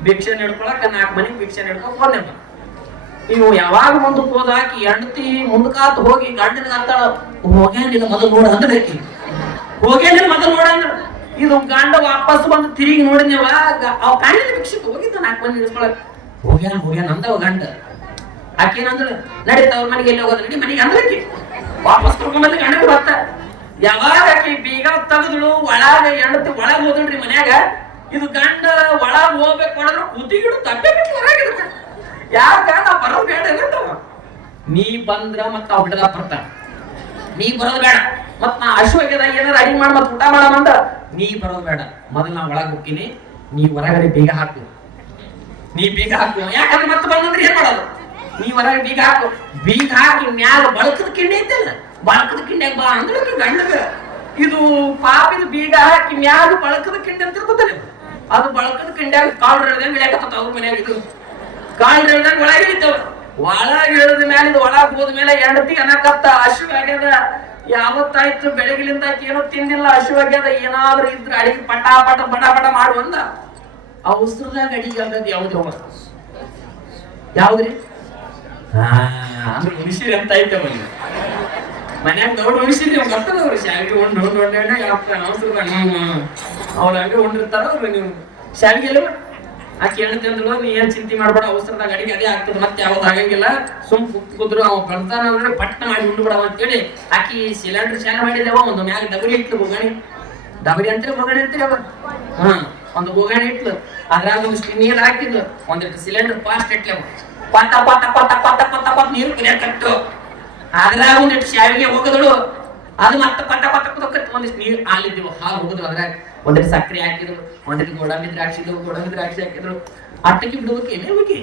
ಭಿಕ್ಷೆ ನಡ್ಕೊಳಕ್ 4 ಮನೆಗೆ ಭಿಕ್ಷೆ ನಡ್ಕೊಕ್ ಹೋದೆ. ಇವು ಯಾವಾಗ ಮುಂದಕ್ಕೆ ಹೋದಾಕಿ ಹೆಂಡತಿ ಮುಂದಕಾತ್ ಹೋಗಿ ಗಂಡನಿಗೆ ಅಂತಾಳ, ಹೋಗ್ಯಾನಿಲ್ಲ ಮೊದಲು ನೋಡ ಅಂದ್ರೆ, ಹೋಗ್ಯಾನಿಲ್ಲ ಮೊದಲು ನೋಡ ಅಂದ್ರ. ಇದು ಗಂಡ ವಾಪಸ್ ಬಂದು ತಿರುಗಿ ನೋಡಿದ್ನೇವ, ಅವ್ ಕಾಣಿಲ್ಲ ಭಿಕ್ಷಕ್ಕೆ ಹೋಗಿದ್ದ 4 ಮನೆ ನಡೆಸ್ಕೊಳಕ್. ಹೋಗ್ಯಾನ ಅಂದವ ಗಂಡ. ಆಕೇನಂದ್ರ ನಡೀತ ಅವ್ರ ಮನೆಗೆ ಎಲ್ಲಿ ಹೋಗೋದು, ನಡಿ ಮನೆಗೆ ಅಂದ್ರಕಿ ವಾಪಸ್ ಕರ್ಕೊಂಡ್ಬಂದು ಗಂಡಗೆ ಬತ್ತ. ಯಾವಾಗ ಆಕಿ ಬೀಗ ತೆಗೆದಳು, ಒಳಗ ಹೆಂಡತಿ ಒಳಗ್ ಹೋದಳ್ರಿ ಮನ್ಯಾಗ. ಇದು ಗಂಡ ಒಳಗ್ ಹೋಗ್ಬೇಕು ಮಾಡಿದ್ರು ಕುದಿಗಿಡು ತಪ್ಪೆ ಬಿಟ್ಟು ಹೊರಗಿದ. ಯಾಕ ನಾ ಬರೋದು ಬೇಡ ಏನಂತವ, ನೀ ಬಂದ್ರ ಮತ್ತ ಅವ್ ಬಿಡದ ಬರ್ತಾನ. ನೀ ಬರೋದು ಬೇಡ. ಮತ್ ನಾ ಅಶ್ವಗ್ಯದ ಏನಾರ ಅಡಿಗೆ ಮಾಡಿ ಮತ್ ಊಟ ಮಾಡಮಂದ ನೀ ಬರೋದು ಬೇಡ. ಮೊದಲು ನಾ ಒಳಗ್ ಹೋಗ್ತೀನಿ, ನೀ ಹೊರಗಡೆ ಬೀಗ ಹಾಕು. ನೀ ಬೀಗ ಹಾಕು, ಯಾಕಂದ್ರೆ ಮತ್ತೆ ಬಂದ್ರೆ ಏನ್ ಮಾಡೋದು? ನೀ ಹೊರಗೆ ಬೀಗ ಹಾಕು. ಬೀಗ ಹಾಕಿ ಮ್ಯಾಲ ಬಳಕದ ಕಿಂಡಿ ಐತಲ್ಲ, ಬಳಕದ ಕಿಂಡ್ಯಾಗ ಬಾ ಅಂದ್ರೆ ಗಂಡಗ ಇದು ಪಾಪಿದ ಬೀಗ ಹಾಕಿ ಮ್ಯಾಲ ಬಳಕದ ಕಿಂಡಿ ಅಂತ ಇರ್ತದೆ. ಅದು ಬಳಕದ ಕಿಂಡ್ಯಾಗ ಕಾಳು ಹಿಡ್ದಂಗೆ ಇಳಿಯಾಕತ್ತ ಅವ್ರ ಮನ್ಯಾಗ. ಇದು ಕಾಳು ಹಿಡ್ದಂಗೆ ಒಳಗೆ ಇಳಿತವ. ಒಳಗೆ ಇಳಿದ ಮೇಲೆ ಇದು ಒಳಗೆ ಹೋದ ಮೇಲೆ ಹೆಂಡತಿ ಅನ್ನಕತ್ತ ಹಸಿವಾಗ್ಯದ. ಯಾವತ್ತಾಯ್ತು ಬೆಳಗಿಲಿಂದ ಏನೋ ತಿಂದಿಲ್ಲ, ಹಸಿವಾಗ್ಯದ. ಏನಾದ್ರೂ ಇದ್ರೆ ಅಡಿಗೆ ಪಟ ಪಟ ಬಡ ಬಡ ಮಾಡುವಂದ. ಆ ಉಸಿರದಾಗ ಅಡಿಗೆ ಆಗದ್ ಯಾವ್ದು? ಯಾವ್ದ್ರಿ? ಅಂದ್ರೆ ಉಳಿಸಿರಿ ಅಂತ ಐತೆ ಒಂದು ಮನ್ಯಾಗ ದೌಡ್ ಉಳಿಸಿರಿ ಬರ್ತದವ್ರು. ಶಾವಿಗೆ ಉಂಡು ಅವ್ರ ಹಂಗೆ ಉಂಡಿರ್ತಾರ ಅವ್ರು. ನೀವು ಶಾವಿಗೆ ಎಲ್ಲ ಆಕೆ ಹೇಳ್ತಂದ್ರು ನೀ ಏನ್ ಚಿಂತೆ ಮಾಡ್ಬೇಡ, ಅವಸರದಾಗ ಅಡಿಗೆ ಅದೇ ಆಗ್ತದೆ, ಮತ್ತೆ ಯಾವ್ದು ಆಗಂಗಿಲ್ಲ. ಸುಮ್ ಕುದ್ರು ಅವ ಬರ್ತಾನ ಅಂದ್ರೆ ಪಟ್ನ ಮಾಡಿ ಉಂಡು ಬಿಡವ ಅಂತೇಳಿ ಆಕಿ ಸಿಲಿಂಡರ್ ಶಾಲೆ ಮಾಡಿದೆವ. ಒಂದು ಮ್ಯಾಗ ಡಬರಿ ಇಟ್ಲು, ಬೋಗಾಣಿ ಡಬರಿ ಅಂತೀರಿ ಬೋಗಾಣಿ ಅಂತೀರಿ ಅವ. ಒಂದು ಬೋಗಾಣಿ ಇಟ್ಲು, ಅದ್ರಾಗ ಒಂದಿಷ್ಟು ನೀರ್ ಹಾಕಿದ್ಲು, ಒಂದಿಷ್ಟು ಸಿಲಿಂಡರ್ ಫಾಸ್ಟ್ ಇಟ್ಲೆ ಪತ್ತ ಪತ್ತ ಪತ್ತ ಪತ್ತ ಪತ್ತ ಪತ್ತ ನೀರು ಕುದಿಯಕಟ್ಟು. ಅದ್ರಾಗ ಒಂದಿಟ್ಟು ಶಾವಿಗೆ ಹೋಗದಳು, ಅದು ಮತ್ತೆ ಪತ್ತ ಪತ್ತ ಕುದಕತ್ತು. ಒಂದಿಷ್ಟು ನೀರು ಹಾಲಿದ್ವು, ಹಾಲು ಹೋಗುದು. ಅದ್ರಾಗ ಒಂದಿಟ್ಟು ಸಕ್ಕರೆ ಹಾಕಿದ್ರು, ಒಂದಿಟ್ಟು ಗೋಡಂಬಿ ದ್ರಾಕ್ಷಿ ಹಾಕಿದ್ರು. ಅಟ್ಟಕ್ಕೆ ಬಿಡ್ಬೇಕೇನೆ ಹೋಗಿ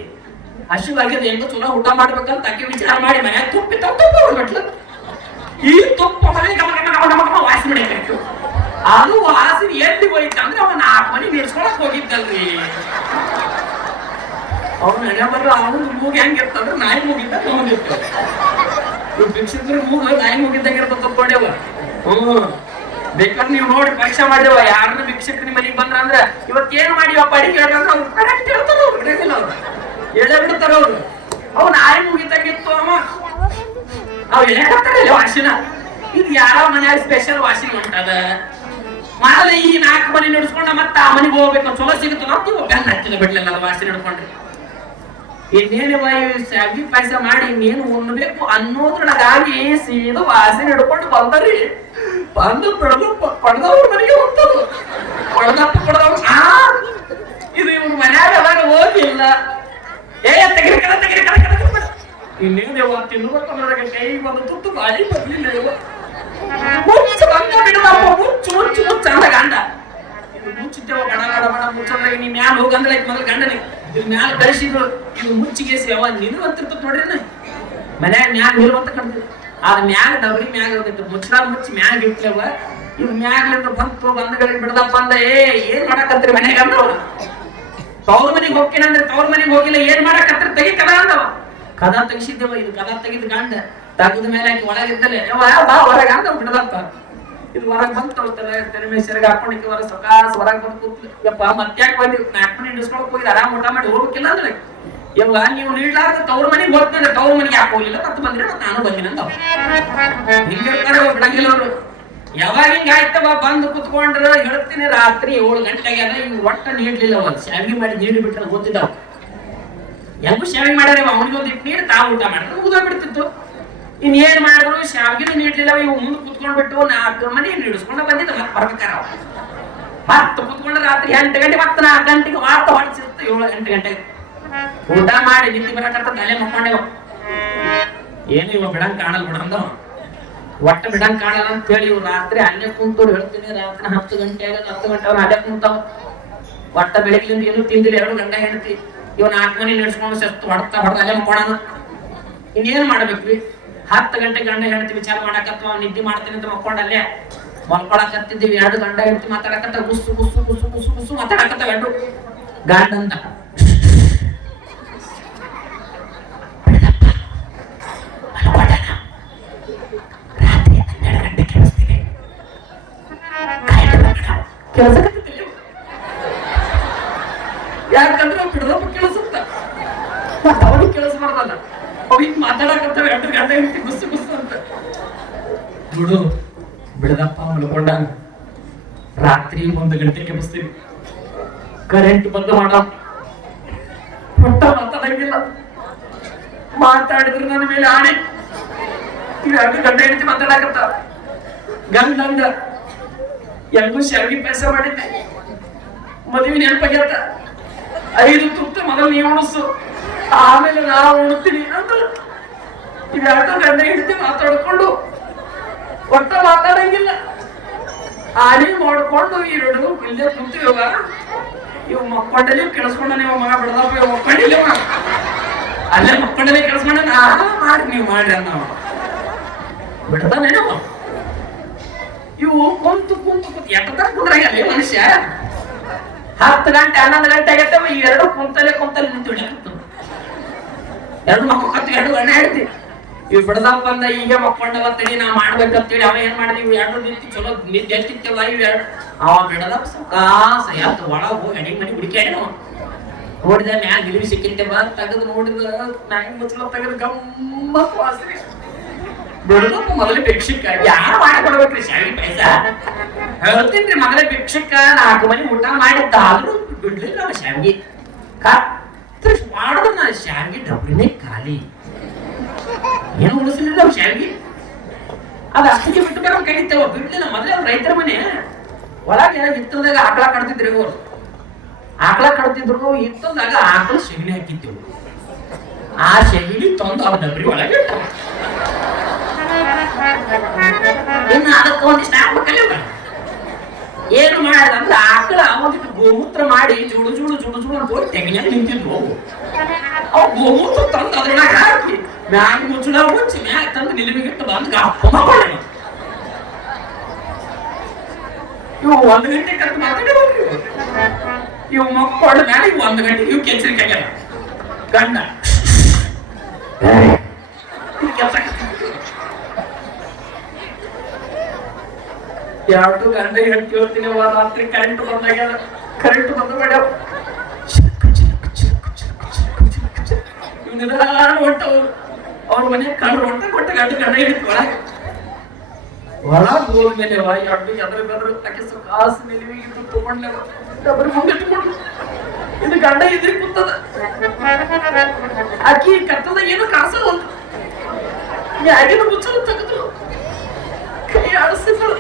ಹಸಿವಾಗ್ಯದ ಹೆಂಗ ಚಲೋ ಊಟ ಮಾಡ್ಬೇಕಂತ ಅಕ್ಕಿ ವಿಚಾರ ಮಾಡಿ ಮನ್ಯಾಗ ತುಪ್ಪಿ ತಪ್ಪು ಈ ತುಪ್ಪ ಮನೆ ವಾಸನೆ ಹೊಡಿಬೇಕು. ಅದು ವಾಸನೆ ಎಲ್ಲಿ ಹೋಯ್ತು ಅಂದ್ರೆ ಅವ 4 ಮನೆ ನಿಡ್ಸ್ಕೊಳಕ್ ಹೋಗಿದ್ದಲ್ರಿ. ಅವ್ನು ಹಣೆ ಬರೋ ಅವನು ಮೂಗು ಹೆಂಗಿರ್ತಂದ್ರೆ ನಾಯಿ ಮೂಗಿದ್ದ ತಗೊಂಡಿರ್ತಾವ. ಭಿಕ್ಷಿದ್ರು ಮೂಗು ನಾಯಿ ಮೂಗಿದ್ದಂಗಿರ್ತ ತಗೊಂಡೇವ. ಬೇಕಾದ್ರೆ ನೀವು ನೋಡಿ ಪರೀಕ್ಷೆ ಮಾಡಿದೇವ. ಯಾರನ್ನ ಭಿಕ್ಷಕ ನಿಮ್ಮ ಮನೆಗೆ ಬಂದ್ರ ಅಂದ್ರ ಇವತ್ತೇನು ಮಾಡಿವಪ್ಪ ಅಡಿಗೆ ಹೇಳ್ತಂದ್ರೆ ಅವ್ರು ಕರೆಕ್ಟ್ ಹೇಳ್ತಾರ. ಅವ್ರು ಬಿಡಂಗಿಲ್ಲ, ಅವ್ರು ಎಳೆ ಬಿಡ್ತಾರ. ಅವ್ರು ಅವ್ ನಾಯಿ ಮೂಗಿದ್ದಂಗಿತ್ತು ಅವ್ ಎಳೆ ಹಾಕ್ತಾರೆ ವಾಸಿನ. ಇದು ಯಾರ ಮನ್ಯಾಗ ಸ್ಪೆಷಲ್ ವಾಸಿನ ಉಂಟದ. ಮಾಡಲ್ಲ ಈ 4 ಮನೆ ನಡೆಸ್ಕೊಂಡ ಮತ್ತೆ ಆ ಮನೆಗೆ ಹೋಗ್ಬೇಕು, ಚಲೋ ಸಿಗುತ್ತ ನೀವು ಬೆನ್ನ ಹಚ್ಚಿದ ಬಿಡ್ಲಿಲ್ಲ ಅದು ವಾಸನೆ ಹಿಡ್ಕೊಂಡ್ರಿ. ಇನ್ನೇನು ಶಾವಿಗೆ ಪಾಯಸ ಮಾಡಿ ಇನ್ನೇನು ಉಣ್ಬೇಕು ಅನ್ನೋದ್ರೊಳಗಾಗಿ ಸೀದಾ ವಾಸನೆ ಹಿಡ್ಕೊಂಡು ಬಂದರಿ. ಬಂದು ಪಡೆದವ್ರ ಮನೆಗೆ ಹೋಗ್ತದು. ಪಡೆದವ್ರು ಇದು ಇವ್ರ ಮನ್ಯಾಗ ಅವಾಗ ಹೋಗಿಲ್ಲ. ತೆಗಿರಿ ಕದ ತೆಗಿರಿ ಕದ ಕದ ಇನ್ನೇನು ತಿನ್ನುವಕ್ಕೆ ಕೈ ಬಂದು ತುತ್ತು ಬಾಯಿ ಬರ್ಲಿಲ್ಲ. ಮುಚ್ಚು ಬಂದ ಬಿಡದಪ್ಪ, ಮುಚ್ಚು ಮುಚ್ಚು ಮುಚ್ಚ ಅಂದ ಗಂಡ. ಇದು ಮುಚ್ಚಿದ್ದೇವ ಬಡ ಬಡ ಬಡ ಮುಚ್ಚಂದ್ರೆ ನೀ ಮ್ಯಾಲ ಹೋಗಂದ್ರೆ ಮೊದಲು ಗಂಡನಿಗೆ ಇದು ಮ್ಯಾಲ ಕಳಿಸಿದ್ರು. ಇದು ಮುಚ್ಚಿಗೆಸಿ ಅವ ನಿಲ್ಲುವಂತಿರ್ತದ ನೋಡ್ರಿ. ಮನ್ಯಾಗ ಮ್ಯಾಗ ನಿಲ್ಲುವಂತ ಕಾಣ್ತದೆ. ಅದ್ ಮ್ಯಾಗ ಡಬರಿ ಮ್ಯಾಗ ಇರ್ತೈತಿ. ಮುಚ್ಚಲಾಗ ಮುಚ್ಚಿ ಮ್ಯಾಗ ಇಟ್ಲವ. ಇದು ಮ್ಯಾಗ್ಲಿಂದ ಬಂದಗಳಿಗೆ ಬಿಡದಪ್ಪ ಅಂದ. ಏನ್ ಮಾಡಕತ್ರಿ ಮನ್ಯಾಗ ಅಂದವ. ತವ್ರ ಮನೆಗೆ ಹೋಗ್ತೇನಂದ್ರೆ ತವ್ರ ಮನೆಗೆ ಹೋಗಿಲ್ಲ. ಏನ್ ಮಾಡಕತ್ರಿ ತೆಗಿ ಕದ ಅಂದವ. ಕದ ತೆಗಿಸಿದ್ದೇವ. ಇದು ಕದ ತೆಗಿದ್ ಗಂಡ ತಗದ ಮೇಲೆ ಆಕಿ ಒಳಗಿದ್ದಲೆ ಬಾ ಹೊರಗ ಅಂತ ಬಿಡದಪ್ಪ. ಇದು ಹೊರಗೆ ಬಂತು ತಲೆ ಮೇಲೆ ಸೆರಗ ಹಾಕೊಂಡಿಕ್ಕೆ ಹೊರ ಸಕಾಸ ಹೊರಗೆ ಬಂದು ಕೂತ್ಲು. ಯಪ್ಪ ಮತ್ತ್ಯಾಕೆ ಬಂದಿವ್ 4 ಮನೆ ನಿಡ್ಸ್ಕೊಳಕ್ ಹೋಗಿ ಆರಾಮ್ ಊಟ ಮಾಡಿ ಹೋಗ್ಬೇಕಿಲ್ಲ ಅಂದ್ರೆ ಯವ್ವ ನೀವು ನೀಡ್ಲಾರ್ದ ತವ್ರ ಮನೆಗೆ ಹೋಗ್ತಂದ್ರೆ ತವ್ರ ಮನೆಗೆ ಯಾಕೆ ಹೋಗಿಲ್ಲ ಮತ್ತೆ ಬಂದ್ರೆ ಮತ್ತೆ ನಾನು ಬಂದಿನಂದ. ಹಿಂಗಿರ್ತಾರೆ ಬಿಡಂಗಿಲ್ಲ ಅವ್ರು. ಯಾವಾಗ ಹಿಂಗ ಆಯ್ತವ ಬಂದು ಕುತ್ಕೊಂಡ್ರ ಹೇಳ್ತೀನಿ ರಾತ್ರಿ 7 ಗಂಟೆಗೆ ಅದ. ಇವ್ ಒಟ್ಟ ನೀಡ್ಲಿಲ್ಲ. ಅವ್ರು ಶಾವಿಗೆ ಮಾಡಿ ನೀಡಿ ಬಿಟ್ರೆ ಗೊತ್ತಿದ್ದಾವ. ಹೆಂಗು ಶಾವಿಗೆ ಮಾಡ್ಯಾರ ಅವನಿಗೊಂದು ಇಟ್ಟು ನೀಡಿ ತಾವು ಊಟ ಮಾಡಿದ್ರೆ ಮುಗಿದ ಬಿಡ್ತಿತ್ತು. ಇನ್ನೇನ್ ಮಾಡಿದ್ರು ಶಾವಿಗೆ ನೀಡ್ಲಿಲ್ಲ. ಇವು ಮುಂದೆ ಕುತ್ಕೊಂಡ್ಬಿಟ್ಟು 4 ಮನೆ ನೀಡಿಸ್ಕೊಂಡ ಬಂದಿದ್ದ. ಮತ್ತೆ ಬರ್ಬೇಕಾರ ಮತ್ತೆ ಕುತ್ಕೊಂಡ್ರೆ ರಾತ್ರಿ 8 ಗಂಟೆ ಮತ್ತೆ 4 ಗಂಟೆಗೆ ವಾರ್ತ ಹೊಡಿಸಿರುತ್ತೆ. 7-8 ಗಂಟೆಗೆ ಊಟ ಮಾಡಿ ನಿಂತಿ ಬರಕತ್ತ ತಲೆ ಮಕ್ಕೊಂಡೇವ. ಏನು ಇವ ಬಿಡಂಗ್ ಕಾಣಲ್ ಬಿಡಂದ ಒಟ್ಟ ಬಿಡಂಗ್ ಕಾಣಲ್ಲ ಅಂತ ಹೇಳಿ ಇವ್ ರಾತ್ರಿ ಅಲ್ಲೇ ಕುಂತವ್ರು. ಹೇಳ್ತೀನಿ ರಾತ್ರಿ 10 ಗಂಟೆ 10 ಗಂಟೆ ಅವ್ರು ಅಲ್ಲೇ ಕುಂತಾವ. ಒಟ್ಟ ಬೆಳಗ್ಲಿಂದ ಏನು ತಿಂದಿಲ್ಲ. 2 ಗಂಟೆ ಹೇಳ್ತಿ ಇವ್ 4 ಮನೆ ನಡೆಸ್ಕೊಂಡು ಸತ್ತು ಹೊಡ್ತಾ ಅಲ್ಲೇ ಮಕ್ಕೋಣ. ಇನ್ನೇನ್ ಮಾಡ್ಬೇಕ್ರಿ? 10 ಗಂಟೆ ಗಂಡ ಹೆಂಡತಿ ವಿಚಾರ ಮಾಡಕತ್ವ. ನಿದ್ದೆ ಮಾಡ್ತೀನಿ ಅಂತ ಮಕ್ಕೊಂಡಲ್ಲೇ ಮಲ್ಕೊಳಕತ್ತಿದ್ದೀವಿ. 2 ಗಂಡ ಹೆಂಡತಿ ಮಾತಾಡಕತ್ತ ಗುಸ್ಸು ಗುಸ್ಸು ಗುಸ್ಸು ಗುಸ್ಸು ಗುಸ್ಸು ಮಾತಾಡಕತ್ತ. 2 ಗಂಡ ಅಂತ ರಾತ್ರಿ 12 ಗಂಟೆ ಕೇಳಿಸ್ತೀನಿ ಕೆಲಸ. ಯಾಕಂದ್ರೆ ಬಿಡದಪ್ಪ ಕೇಳಿಸುತ್ತ ಮತ್ತ ಅವನಿಗೆ ಕೇಳಿಸ್ಬಾರ್ದಲ್ಲ. ಅವಿಗೆ ಮಾತಾಡಕತ್ತವ 2 ಗಂಟೆ ಹೆಂಡತಿ ಗುಸ್ಸು ಗುಸ್ಸು ಅಂತ. ಬಿಡು ಬಿಡದಪ್ಪ ಮಲ್ಕೊಂಡ. ರಾತ್ರಿ 1 ಗಂಟೆಗೆ ಬಸ್ತೀವಿ. ಕರೆಂಟ್ ಬಂದು ಮಾಡ ಒಟ್ಟ ಮಾತಾಡಂಗಿಲ್ಲ. ಮಾತಾಡಿದ್ರು ನನ್ನ ಮೇಲೆ ಆಣೆ. 2 ಗಂಟೆ ಹೆಂಡತಿ ಮಾತಾಡಕತ್ತ. ಗಂಡ ಹೆಂಗೂ ಶಾವಿಗೆ ಪಾಯಸ ಮಾಡಿದ್ದೆ. ಮದುವೆ ನೆನಪಾಗ್ಯಾತ. 5 ತುತ್ತ ಮೊದಲು ನೀವು ಉಣಿಸು, ಆಮೇಲೆ ನಾವು ಉಣ್ತೀನಿ ಅಂತ ಇವೆರಡು ಗಂಡ ಹಿಡಿದು ಮಾತಾಡ್ಕೊಂಡು ಒಟ್ಟ ಮಾತಾಡಂಗಿಲ್ಲ. ಆಡಿ ಮಾಡ್ಕೊಂಡು ಎರಡು ಇಲ್ಲೇ ಕುಂತೀವ. ಇವ್ ಮಕ್ಕಳಲ್ಲಿ ಕೆಡಿಸ್ಕೊಂಡ ನೀವು ಮಗ ಬಿಡದಪ್ಪ, ಇವ್ ಮಕ್ಕಳಿಲ್ಲ ಅಲ್ಲೇ ಮಕ್ಕಳಲ್ಲಿ ಕೆಡಿಸ್ಕೊಂಡ ಮಾಡಿ ನೀವು ಮಾಡ್ರಿ ಅನ್ನ ಬಿಡದಾನೇನು. ಇವು ಕುಂತು ಕುಂತು ಕುಂತು ಎಟ್ಟ ಕುಂದ್ರಾಗಲ್ಲ ಮನುಷ್ಯ. 10 ಗಂಟೆ 11 ಗಂಟೆ ಆಗತ್ತವ, ಈ ಎರಡು ಕುಂತಲ್ಲೇ ನಿಂತು ಎರಡು ಮಕ್ಕಳು ಕತ್ತಿ ಎರಡು ಗಂಟೆ ಹೇಳ್ತಿ. ಇವ್ ಬಿಡದಪ್ಪ ಅಂದ ಈಗ ಮಕ್ಕೊಂಡವತ್ತೇಳಿ ನಾ ಮಾಡ್ಬೇಕಂತೇಳಿ ಅವ ಏನ್ ಮಾಡಿದ್ವಿ, ಇವ್ ಎರಡು ನಿಂತು ಚಲೋ ನಿಂತೆತ್ತಿತ್ತೇವ. ಇವ್ ಎರಡು ಅವ ಬಿಡದಪ್ಪ ಸಾಕಾಸ ಯಾತ್ ಒಳಗ ಹೋಗಿ ಅಡಿಗೆ ಮನೆ ಹುಡುಕ್ಯಾಡಿ ನಾವು ನೋಡಿದ ಮ್ಯಾಗ ಗಿಲಿವಿ ಸಿಕ್ಕಿತ್ತೇವ. ತೆಗೆದು ನೋಡಿದ ಮ್ಯಾಗ ಮುಚ್ಚಲ ತೆಗೆದು ಗಮ್ಮತ್ ವಾಸನೆ. ಬಿಡದಪ್ಪ ಮೊದಲೇ ಭಿಕ್ಷಕ ಯಾರು ಮಾಡಿಕೊಡ್ಬೇಕ್ರಿ ಶಾವಿಗೆ ಪಾಯಸ. ಹೇಳ್ತೀನ್ರಿ ಮೊದಲೇ ಭಿಕ್ಷಕ 4 ಮನೆ ಊಟ ಮಾಡಿದ್ದ ಆದ್ರೂ ಬಿಡ್ಲಿಲ್ಲ ಅವ ಶಾವಿಗೆ. ಕತ್ತರಿಸಿ ಮಾಡಿದ್ರು ನಾ ಶಾವಿಗೆ ಡಬ್ರಿನೇ ಖಾಲಿ, ಏನು ಉಳಿಸಲಿಲ್ಲ ಅವ್ ಶಾವಿಗೆ. ಅದ ಅಷ್ಟಿಗೆ ಬಿಟ್ಟು ಬರೋ ಕಡಿತೇವ ಬಿಡ್ಲಿಲ್ಲ. ಮೊದಲೇ ಅವ್ರ ರೈತರ ಮನೆ ಒಳಗೆ ಹಿತ್ತಲ್ದಾಗ ಆಕಳ ಕಡ್ತಿದ್ರಿ ಅವ್ರು. ಆಕಳ ಕಡ್ತಿದ್ರು ಹಿತ್ತಲ್ದಾಗ ಆಕಳ ಶೆಗಣಿ ಹಾಕಿತ್ತೇವು. ಆ ಶೆಗಣಿ ತಂದು ಅವ್ರ ಡಬ್ರಿ ಒಳಗೆ ಇನ್ನು ಅದಕ್ಕೆ ಒಂದಿಷ್ಟು ಹಾಕ್ಬೇಕಲ್ಲ. ಏನು ಮಾಡದಂದ್ರೆ ಆಕಳ ಒಂದಿಟ್ಟು ಗೋಮೂತ್ರ ಮಾಡಿ ಜುಡು ಜುಡು ಜುಡು ಜುಡು ಅಂತ ಹೋಗಿ ತೆಗಿನಾಗ ನಿಂತಿದ್ವು. ಅವ್ ಗೋಮೂತ್ರ ತಂದು ಅದ್ರೊಳಗೆ ಹಾಕಿ ಮ್ಯಾಗ ಮುಚ್ಚಳ ಮುಚ್ಚಿ ಮ್ಯಾಗ ತಂದು ನಿಲುವಿಗಿಟ್ಟು ಬಂದು ಹಾಕೊಂಡ. ಇವು 1 ಗಂಟೆ ಕರೆದು ಮಾತಾಡೋರು. ಇವು ಮಕ್ಕಳು ಮ್ಯಾಲ 1 ಗಂಟೆ ಇವು ಕೆಚ್ಚರಿಕೆ ಆಗ್ಯಾರ. ಗಂಡ ಕೆಲಸ ಎರಡು ಗಂಡ ಹೇಳ್ತಿ ಹೇಳ್ತೀನಿ. ರಾತ್ರಿ ಕರೆಂಟ್ ಬಂದಾಗ್ಯಾರ. ಕರೆಂಟ್ ಬಂದು ಮಾಡ್ಯಾವ ಇವ್ ನಿಧಾನ ಹೊಂಟವ್ರು. ಅವ್ರ ಮನೆ ಕಂಡ್ರು ಹೊಂಟ ಕೊಟ್ಟ ಗಂಡ ಹಿಡಿತು ಒಳಗೆ. ಒಳಗೆ ಹೋದ್ಮೇಲೆ ಎರಡು ಎದ್ರ ಬೆದ್ರು ಆಕೆ ಕಾಸು ನಿಲುವಿಗಿದ್ದು ತಗೊಂಡ್ಲೆ ಡಬ್ರಿ ಮುಂದೆ ಇಟ್ಕೊಂಡು ಇದು ಗಂಡ ಇದ್ರಿ ಕೂತದ. ಆಕಿ ಕತ್ತದ ಏನು ಕಾಸು ಒಂದು ಮ್ಯಾಗಿನ ಮುಚ್ಚಲು ತೆಗೆದ್ರು ಕೈ ಆಡಿಸಿದ್ರು.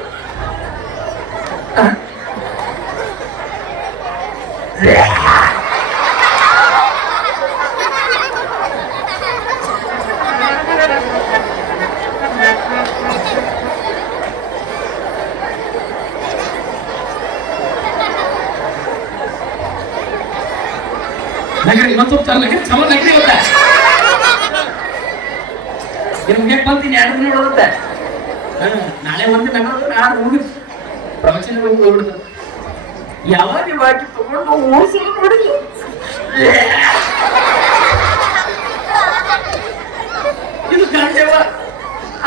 ನಗರಿ ಇವತ್ತು ನಗರಿ ಚಮ ನಗರಿ ಗೊತ್ತ ನಿಮ್ಗೆ ಬಂತೀನಿ 2 ದಿನ ನೋಡೋದತ್ತ. ನಾಳೆ ಒಂದು ನಗರ ನಾಳೆ ಮುಗಿದು ಪ್ರವಚನ ಹೋಗ್ಬಿಡುದು. ಯಾವಾಗ ಇವಾಗಿ ತಗೊಂಡು ಓಡಿಸಲು ನೋಡಿಲ್ಲ. ಇದು ಗಂಟೆವ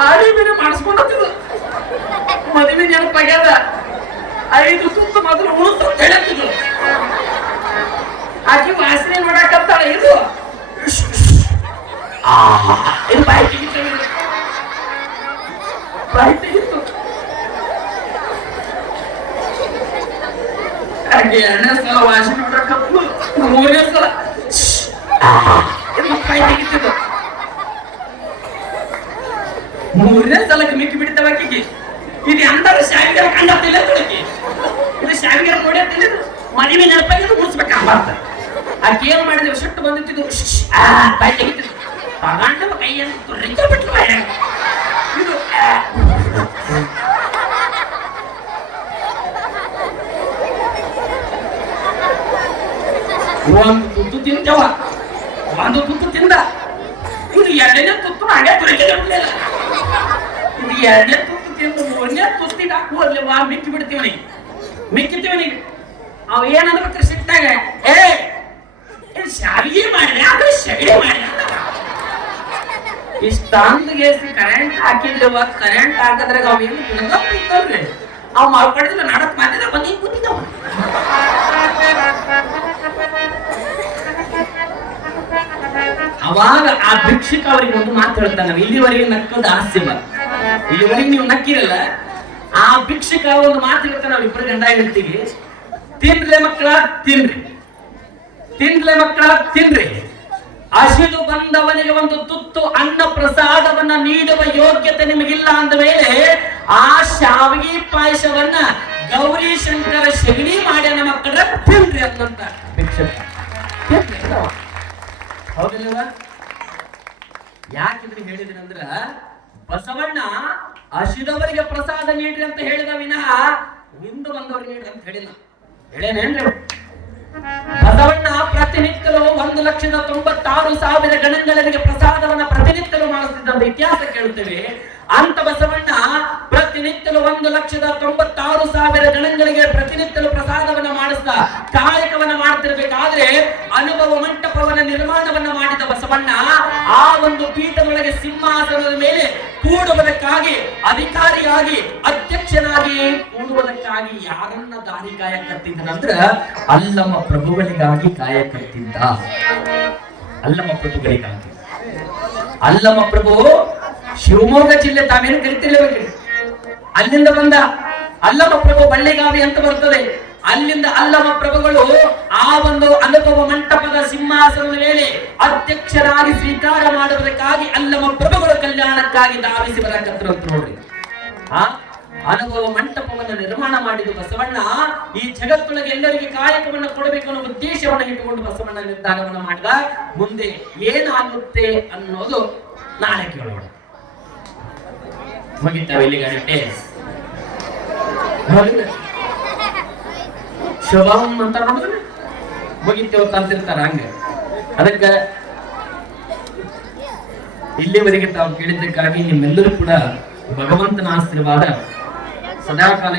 ಆಡಿ ಮೇಲೆ ಮಾಡಿಸ್ಕೊಂಡತ್ತಿದ್ದು ಮದುವೆ ನೆನಪಾಗ್ಯದ. 5 ಸುತ್ತ ಮೊದಲು ಉಳಿತು ಹೇಳತ್ತಿದ್ದು. ಆಕೆ ವಾಸನೆ ನೋಡಕತ್ತಾಳ. ಇದು ಇದು ಬಾಯಿ ತೆಗಿತು ಬಾಯಿ ತೆಗಿತು. ಹಾಗೆ 2ನೇ ಸಲ ವಾಸನೆ ನೋಡಕತ್ತು. 3ನೇ ಸಲ ಇದು ಬಾಯಿ ತೆಗಿತಿದ್ದು. 3ನೇ ಸಲಕ್ಕೆ ಮಿಕ್ಕಿ ಬಿಡ್ತಾವ ಆಕೆಗೆ. ಇದು ಅಂತರ ಶಾವಿಗೆ ಕಂಡತ್ತಿಲ್ಲ ತೊಡಕಿ. ಇದು ಶಾವಿಗೆ ನೋಡತ್ತಿಲ್ಲ. ಮದುವೆ ನೆನಪಾಗಿ ಮುಗಿಸ್ಬೇಕಂಬಾರ್ದ. ಆಕೆ ಏನ್ ಮಾಡಿದ್ರು ಸಿಟ್ಟು ಬಂದಿತ್ತು. ಬಾಯಿ ತೆಗಿತಿದ್ದು. ಪಗಾಂಡವ ಕೈಯನ್ನು ರೆಂಜ ಬಿಟ್ಟು ಇದು ಒಂದು ತುತ್ತು ತಿಂತೇವ. ಒಂದು ತುತ್ತು ತಿಂದ. ಇದು 2ನೇ ತುತ್ತು ಹಾಗೆ ತುರಕಿದೆ ಬಿಡ್ಲಿಲ್ಲ. ಇದು 2ನೇ ತುತ್ತು ತಿಂದು 3ನೇ ತುತ್ತಿಗೆ ಹಾಕುವಲ್ಲಿ ಮಿಕ್ಕಿ ಬಿಡ್ತೀವನಿಗೆ ಮಿಕ್ಕಿತೀವನಿಗೆ. ಅವ ಏನಂದ್ರೆ ಸಿಟ್ಟಾಗ ಶಾವಿಗೆ ಮಾಡಿದೆ ಅದು ಶಗಡಿ ಮಾಡಿದೆ. ಇಷ್ಟಂದಿಗೆ ಕರೆಂಟ್ ಹಾಕಿದ್ರವ. ಕರೆಂಟ್ ಹಾಕಿದ್ರಾಗ ಅವ ಏನು ಗುಣಗಪ್ಪಿತ್ತಲ್ರಿ. ಅವ್ ಮಾಡ್ಕೊಂಡಿದ್ರೆ ನಾಡಕ್ ಮಾತಿದ ಬಂದು ಕೂತಿದ್ದವ. ಅವಾಗ ಆ ಭಿಕ್ಷಕ ಅವ್ರಿಗೆ ಒಂದು ಮಾತು ಹೇಳ್ತಾನ. ಇಲ್ಲಿವರೆಗೆ ನಕ್ಕದ ಆಸ್ತಿ ಬ ಇಲ್ಲಿವರೆಗೆ ನೀವು ನಕ್ಕಿರಲ್ಲ. ಆ ಭಿಕ್ಷಕ ಒಂದು ಮಾತು ಹೇಳ್ತಾನ. ನಾವಿಬ್ಬರು ಗಂಡ ಹೇಳ್ತೀವಿ. ತಿನ್ಲೆ ಮಕ್ಕಳ ತಿನ್ರಿ, ತಿನ್ಲೆ ಮಕ್ಕಳ ತಿನ್ರಿ. ಹಸಿದು ಬಂದವನಿಗೆ ಒಂದು ತುತ್ತು ಅನ್ನ ಪ್ರಸಾದವನ್ನ ನೀಡುವ ಯೋಗ್ಯತೆ ನಿಮಗಿಲ್ಲ ಅಂದ ಮೇಲೆ ಆ ಶಾವಿಗೆ ಪಾಯಸವನ್ನ ಗೌರಿ ಶಂಕರ ಶಗಣಿ ಮಾಡ್ಯಾನ ಮಕ್ಕಳ ತಿನ್ರಿ ಅನ್ನಂತ ಭಿಕ್ಷಕ. ಹೌದಿಲ್ಲವ? ಯಾಕಿದ್ರೆ ಹೇಳಿದ್ರಂದ್ರ ಬಸವಣ್ಣ ಹಸಿದವರಿಗೆ ಪ್ರಸಾದ ನೀಡ್ರಿ ಅಂತ ಹೇಳಿದ ವಿನಃ ಹಿಂದು ಬಂದವರಿಗೆ ನೀಡ್ರಿ ಅಂತ ಹೇಳಿಲ್ಲ. ಹೇಳೇನೇನ್ರಿ? ಬಸವಣ್ಣ ಪ್ರತಿನಿತ್ಯಲು 1,96,000 ಗಣಗಳಿಗೆ ಪ್ರಸಾದವನ್ನ ಪ್ರತಿನಿತ್ಯಲು ಮಾಡಿಸ್ತಿದ್ದಂತ ಇತಿಹಾಸ ಕೇಳುತ್ತೇವೆ. ಅಂತ ಬಸವಣ್ಣ ಪ್ರತಿನಿತ್ಯಲು 1,96,000 ಗಣಗಳಿಗೆ ಪ್ರತಿನಿತ್ಯಲು ಪ್ರಸಾದವನ್ನ ಮಾಡಿಸ್ತಾ ಕಾಯಕವನ್ನ ಮಾಡ್ತಿರ್ಬೇಕಾದ್ರೆ ಅನುಭವ ಮಂಟಪವನ್ನ ನಿರ್ಮಾಣವನ್ನ ಮಾಡಿದ ಬಸವಣ್ಣ ಆ ಒಂದು ಪೀಠದೊಳಗೆ ಸಿಂಹಾಸನದ ಮೇಲೆ ಕೂಡುವುದಕ್ಕಾಗಿ, ಅಧಿಕಾರಿಯಾಗಿ, ಅಧ್ಯಕ್ಷನಾಗಿ ಕೂಡುವುದಕ್ಕಾಗಿ ಯಾರನ್ನ ದಾರಿ ಕಾಯಕತ್ತಿದ್ದನಂದ್ರ ಅಲ್ಲಮ ಪ್ರಭುಗಳಿಗಾಗಿ ಕಾಯಕತ್ತಿದ್ದ. ಅಲ್ಲಮ ಪ್ರಭುಗಳಿಗಾಗಿ. ಅಲ್ಲಮ ಪ್ರಭು ಶಿವಮೊಗ್ಗ ಜಿಲ್ಲೆ, ತಾವೇನು ಕರಿತಿರ್ಲೇಬೇಕು, ಅಲ್ಲಿಂದ ಬಂದ. ಅಲ್ಲಮ ಪ್ರಭು ಬಳ್ಳಿಗಾವಿ ಅಂತ ಬರ್ತದೆ. ಅಲ್ಲಿಂದ ಅಲ್ಲಮ ಪ್ರಭುಗಳು ಆ ಒಂದು ಅನುಭವ ಮಂಟಪದ ಸಿಂಹಾಸನದ ಮೇಲೆ ಅಧ್ಯಕ್ಷರಾಗಿ ಸ್ವೀಕಾರ ಮಾಡುವುದಕ್ಕಾಗಿ ಅಲ್ಲಮ ಪ್ರಭುಗಳು ಕಲ್ಯಾಣಕ್ಕಾಗಿ ಧಾವಿಸಿ ಬರಕತ್ತರು ಅಂತ ನೋಡ್ರಿ. ಆ ಅನುಭವ ಮಂಟಪವನ್ನು ನಿರ್ಮಾಣ ಮಾಡಿದ ಬಸವಣ್ಣ ಈ ಜಗತ್ತೊಳಗೆ ಎಲ್ಲರಿಗೆ ಕಾಯಕವನ್ನು ಕೊಡಬೇಕು ಅನ್ನೋ ಉದ್ದೇಶವನ್ನು ಇಟ್ಟುಕೊಂಡು ಬಸವಣ್ಣ ನಿರ್ಧಾರವನ್ನು ಮಾಡಿದ. ಮುಂದೆ ಏನಾಗುತ್ತೆ ಅನ್ನೋದು ನಾಳೆ ಕೇಳೋಣ. ಮುಗಿತಾವ ಇಲ್ಲಿಗೆ ಶುಭಂ ಅಂತ ನೋಡಿದ್ರೆ ಮುಗಿತೇವ ತಂತಿರ್ತಾರ. ಹಂಗ ಅದಕ್ಕ ಇಲ್ಲಿವರೆಗೆ ತಾವು ಕೇಳಿದ್ದಕ್ಕಾಗಿ ನಿಮ್ಮೆಲ್ಲರೂ ಕೂಡ ಭಗವಂತನ ಆಶೀರ್ವಾದ ಸದಾಕಾಲ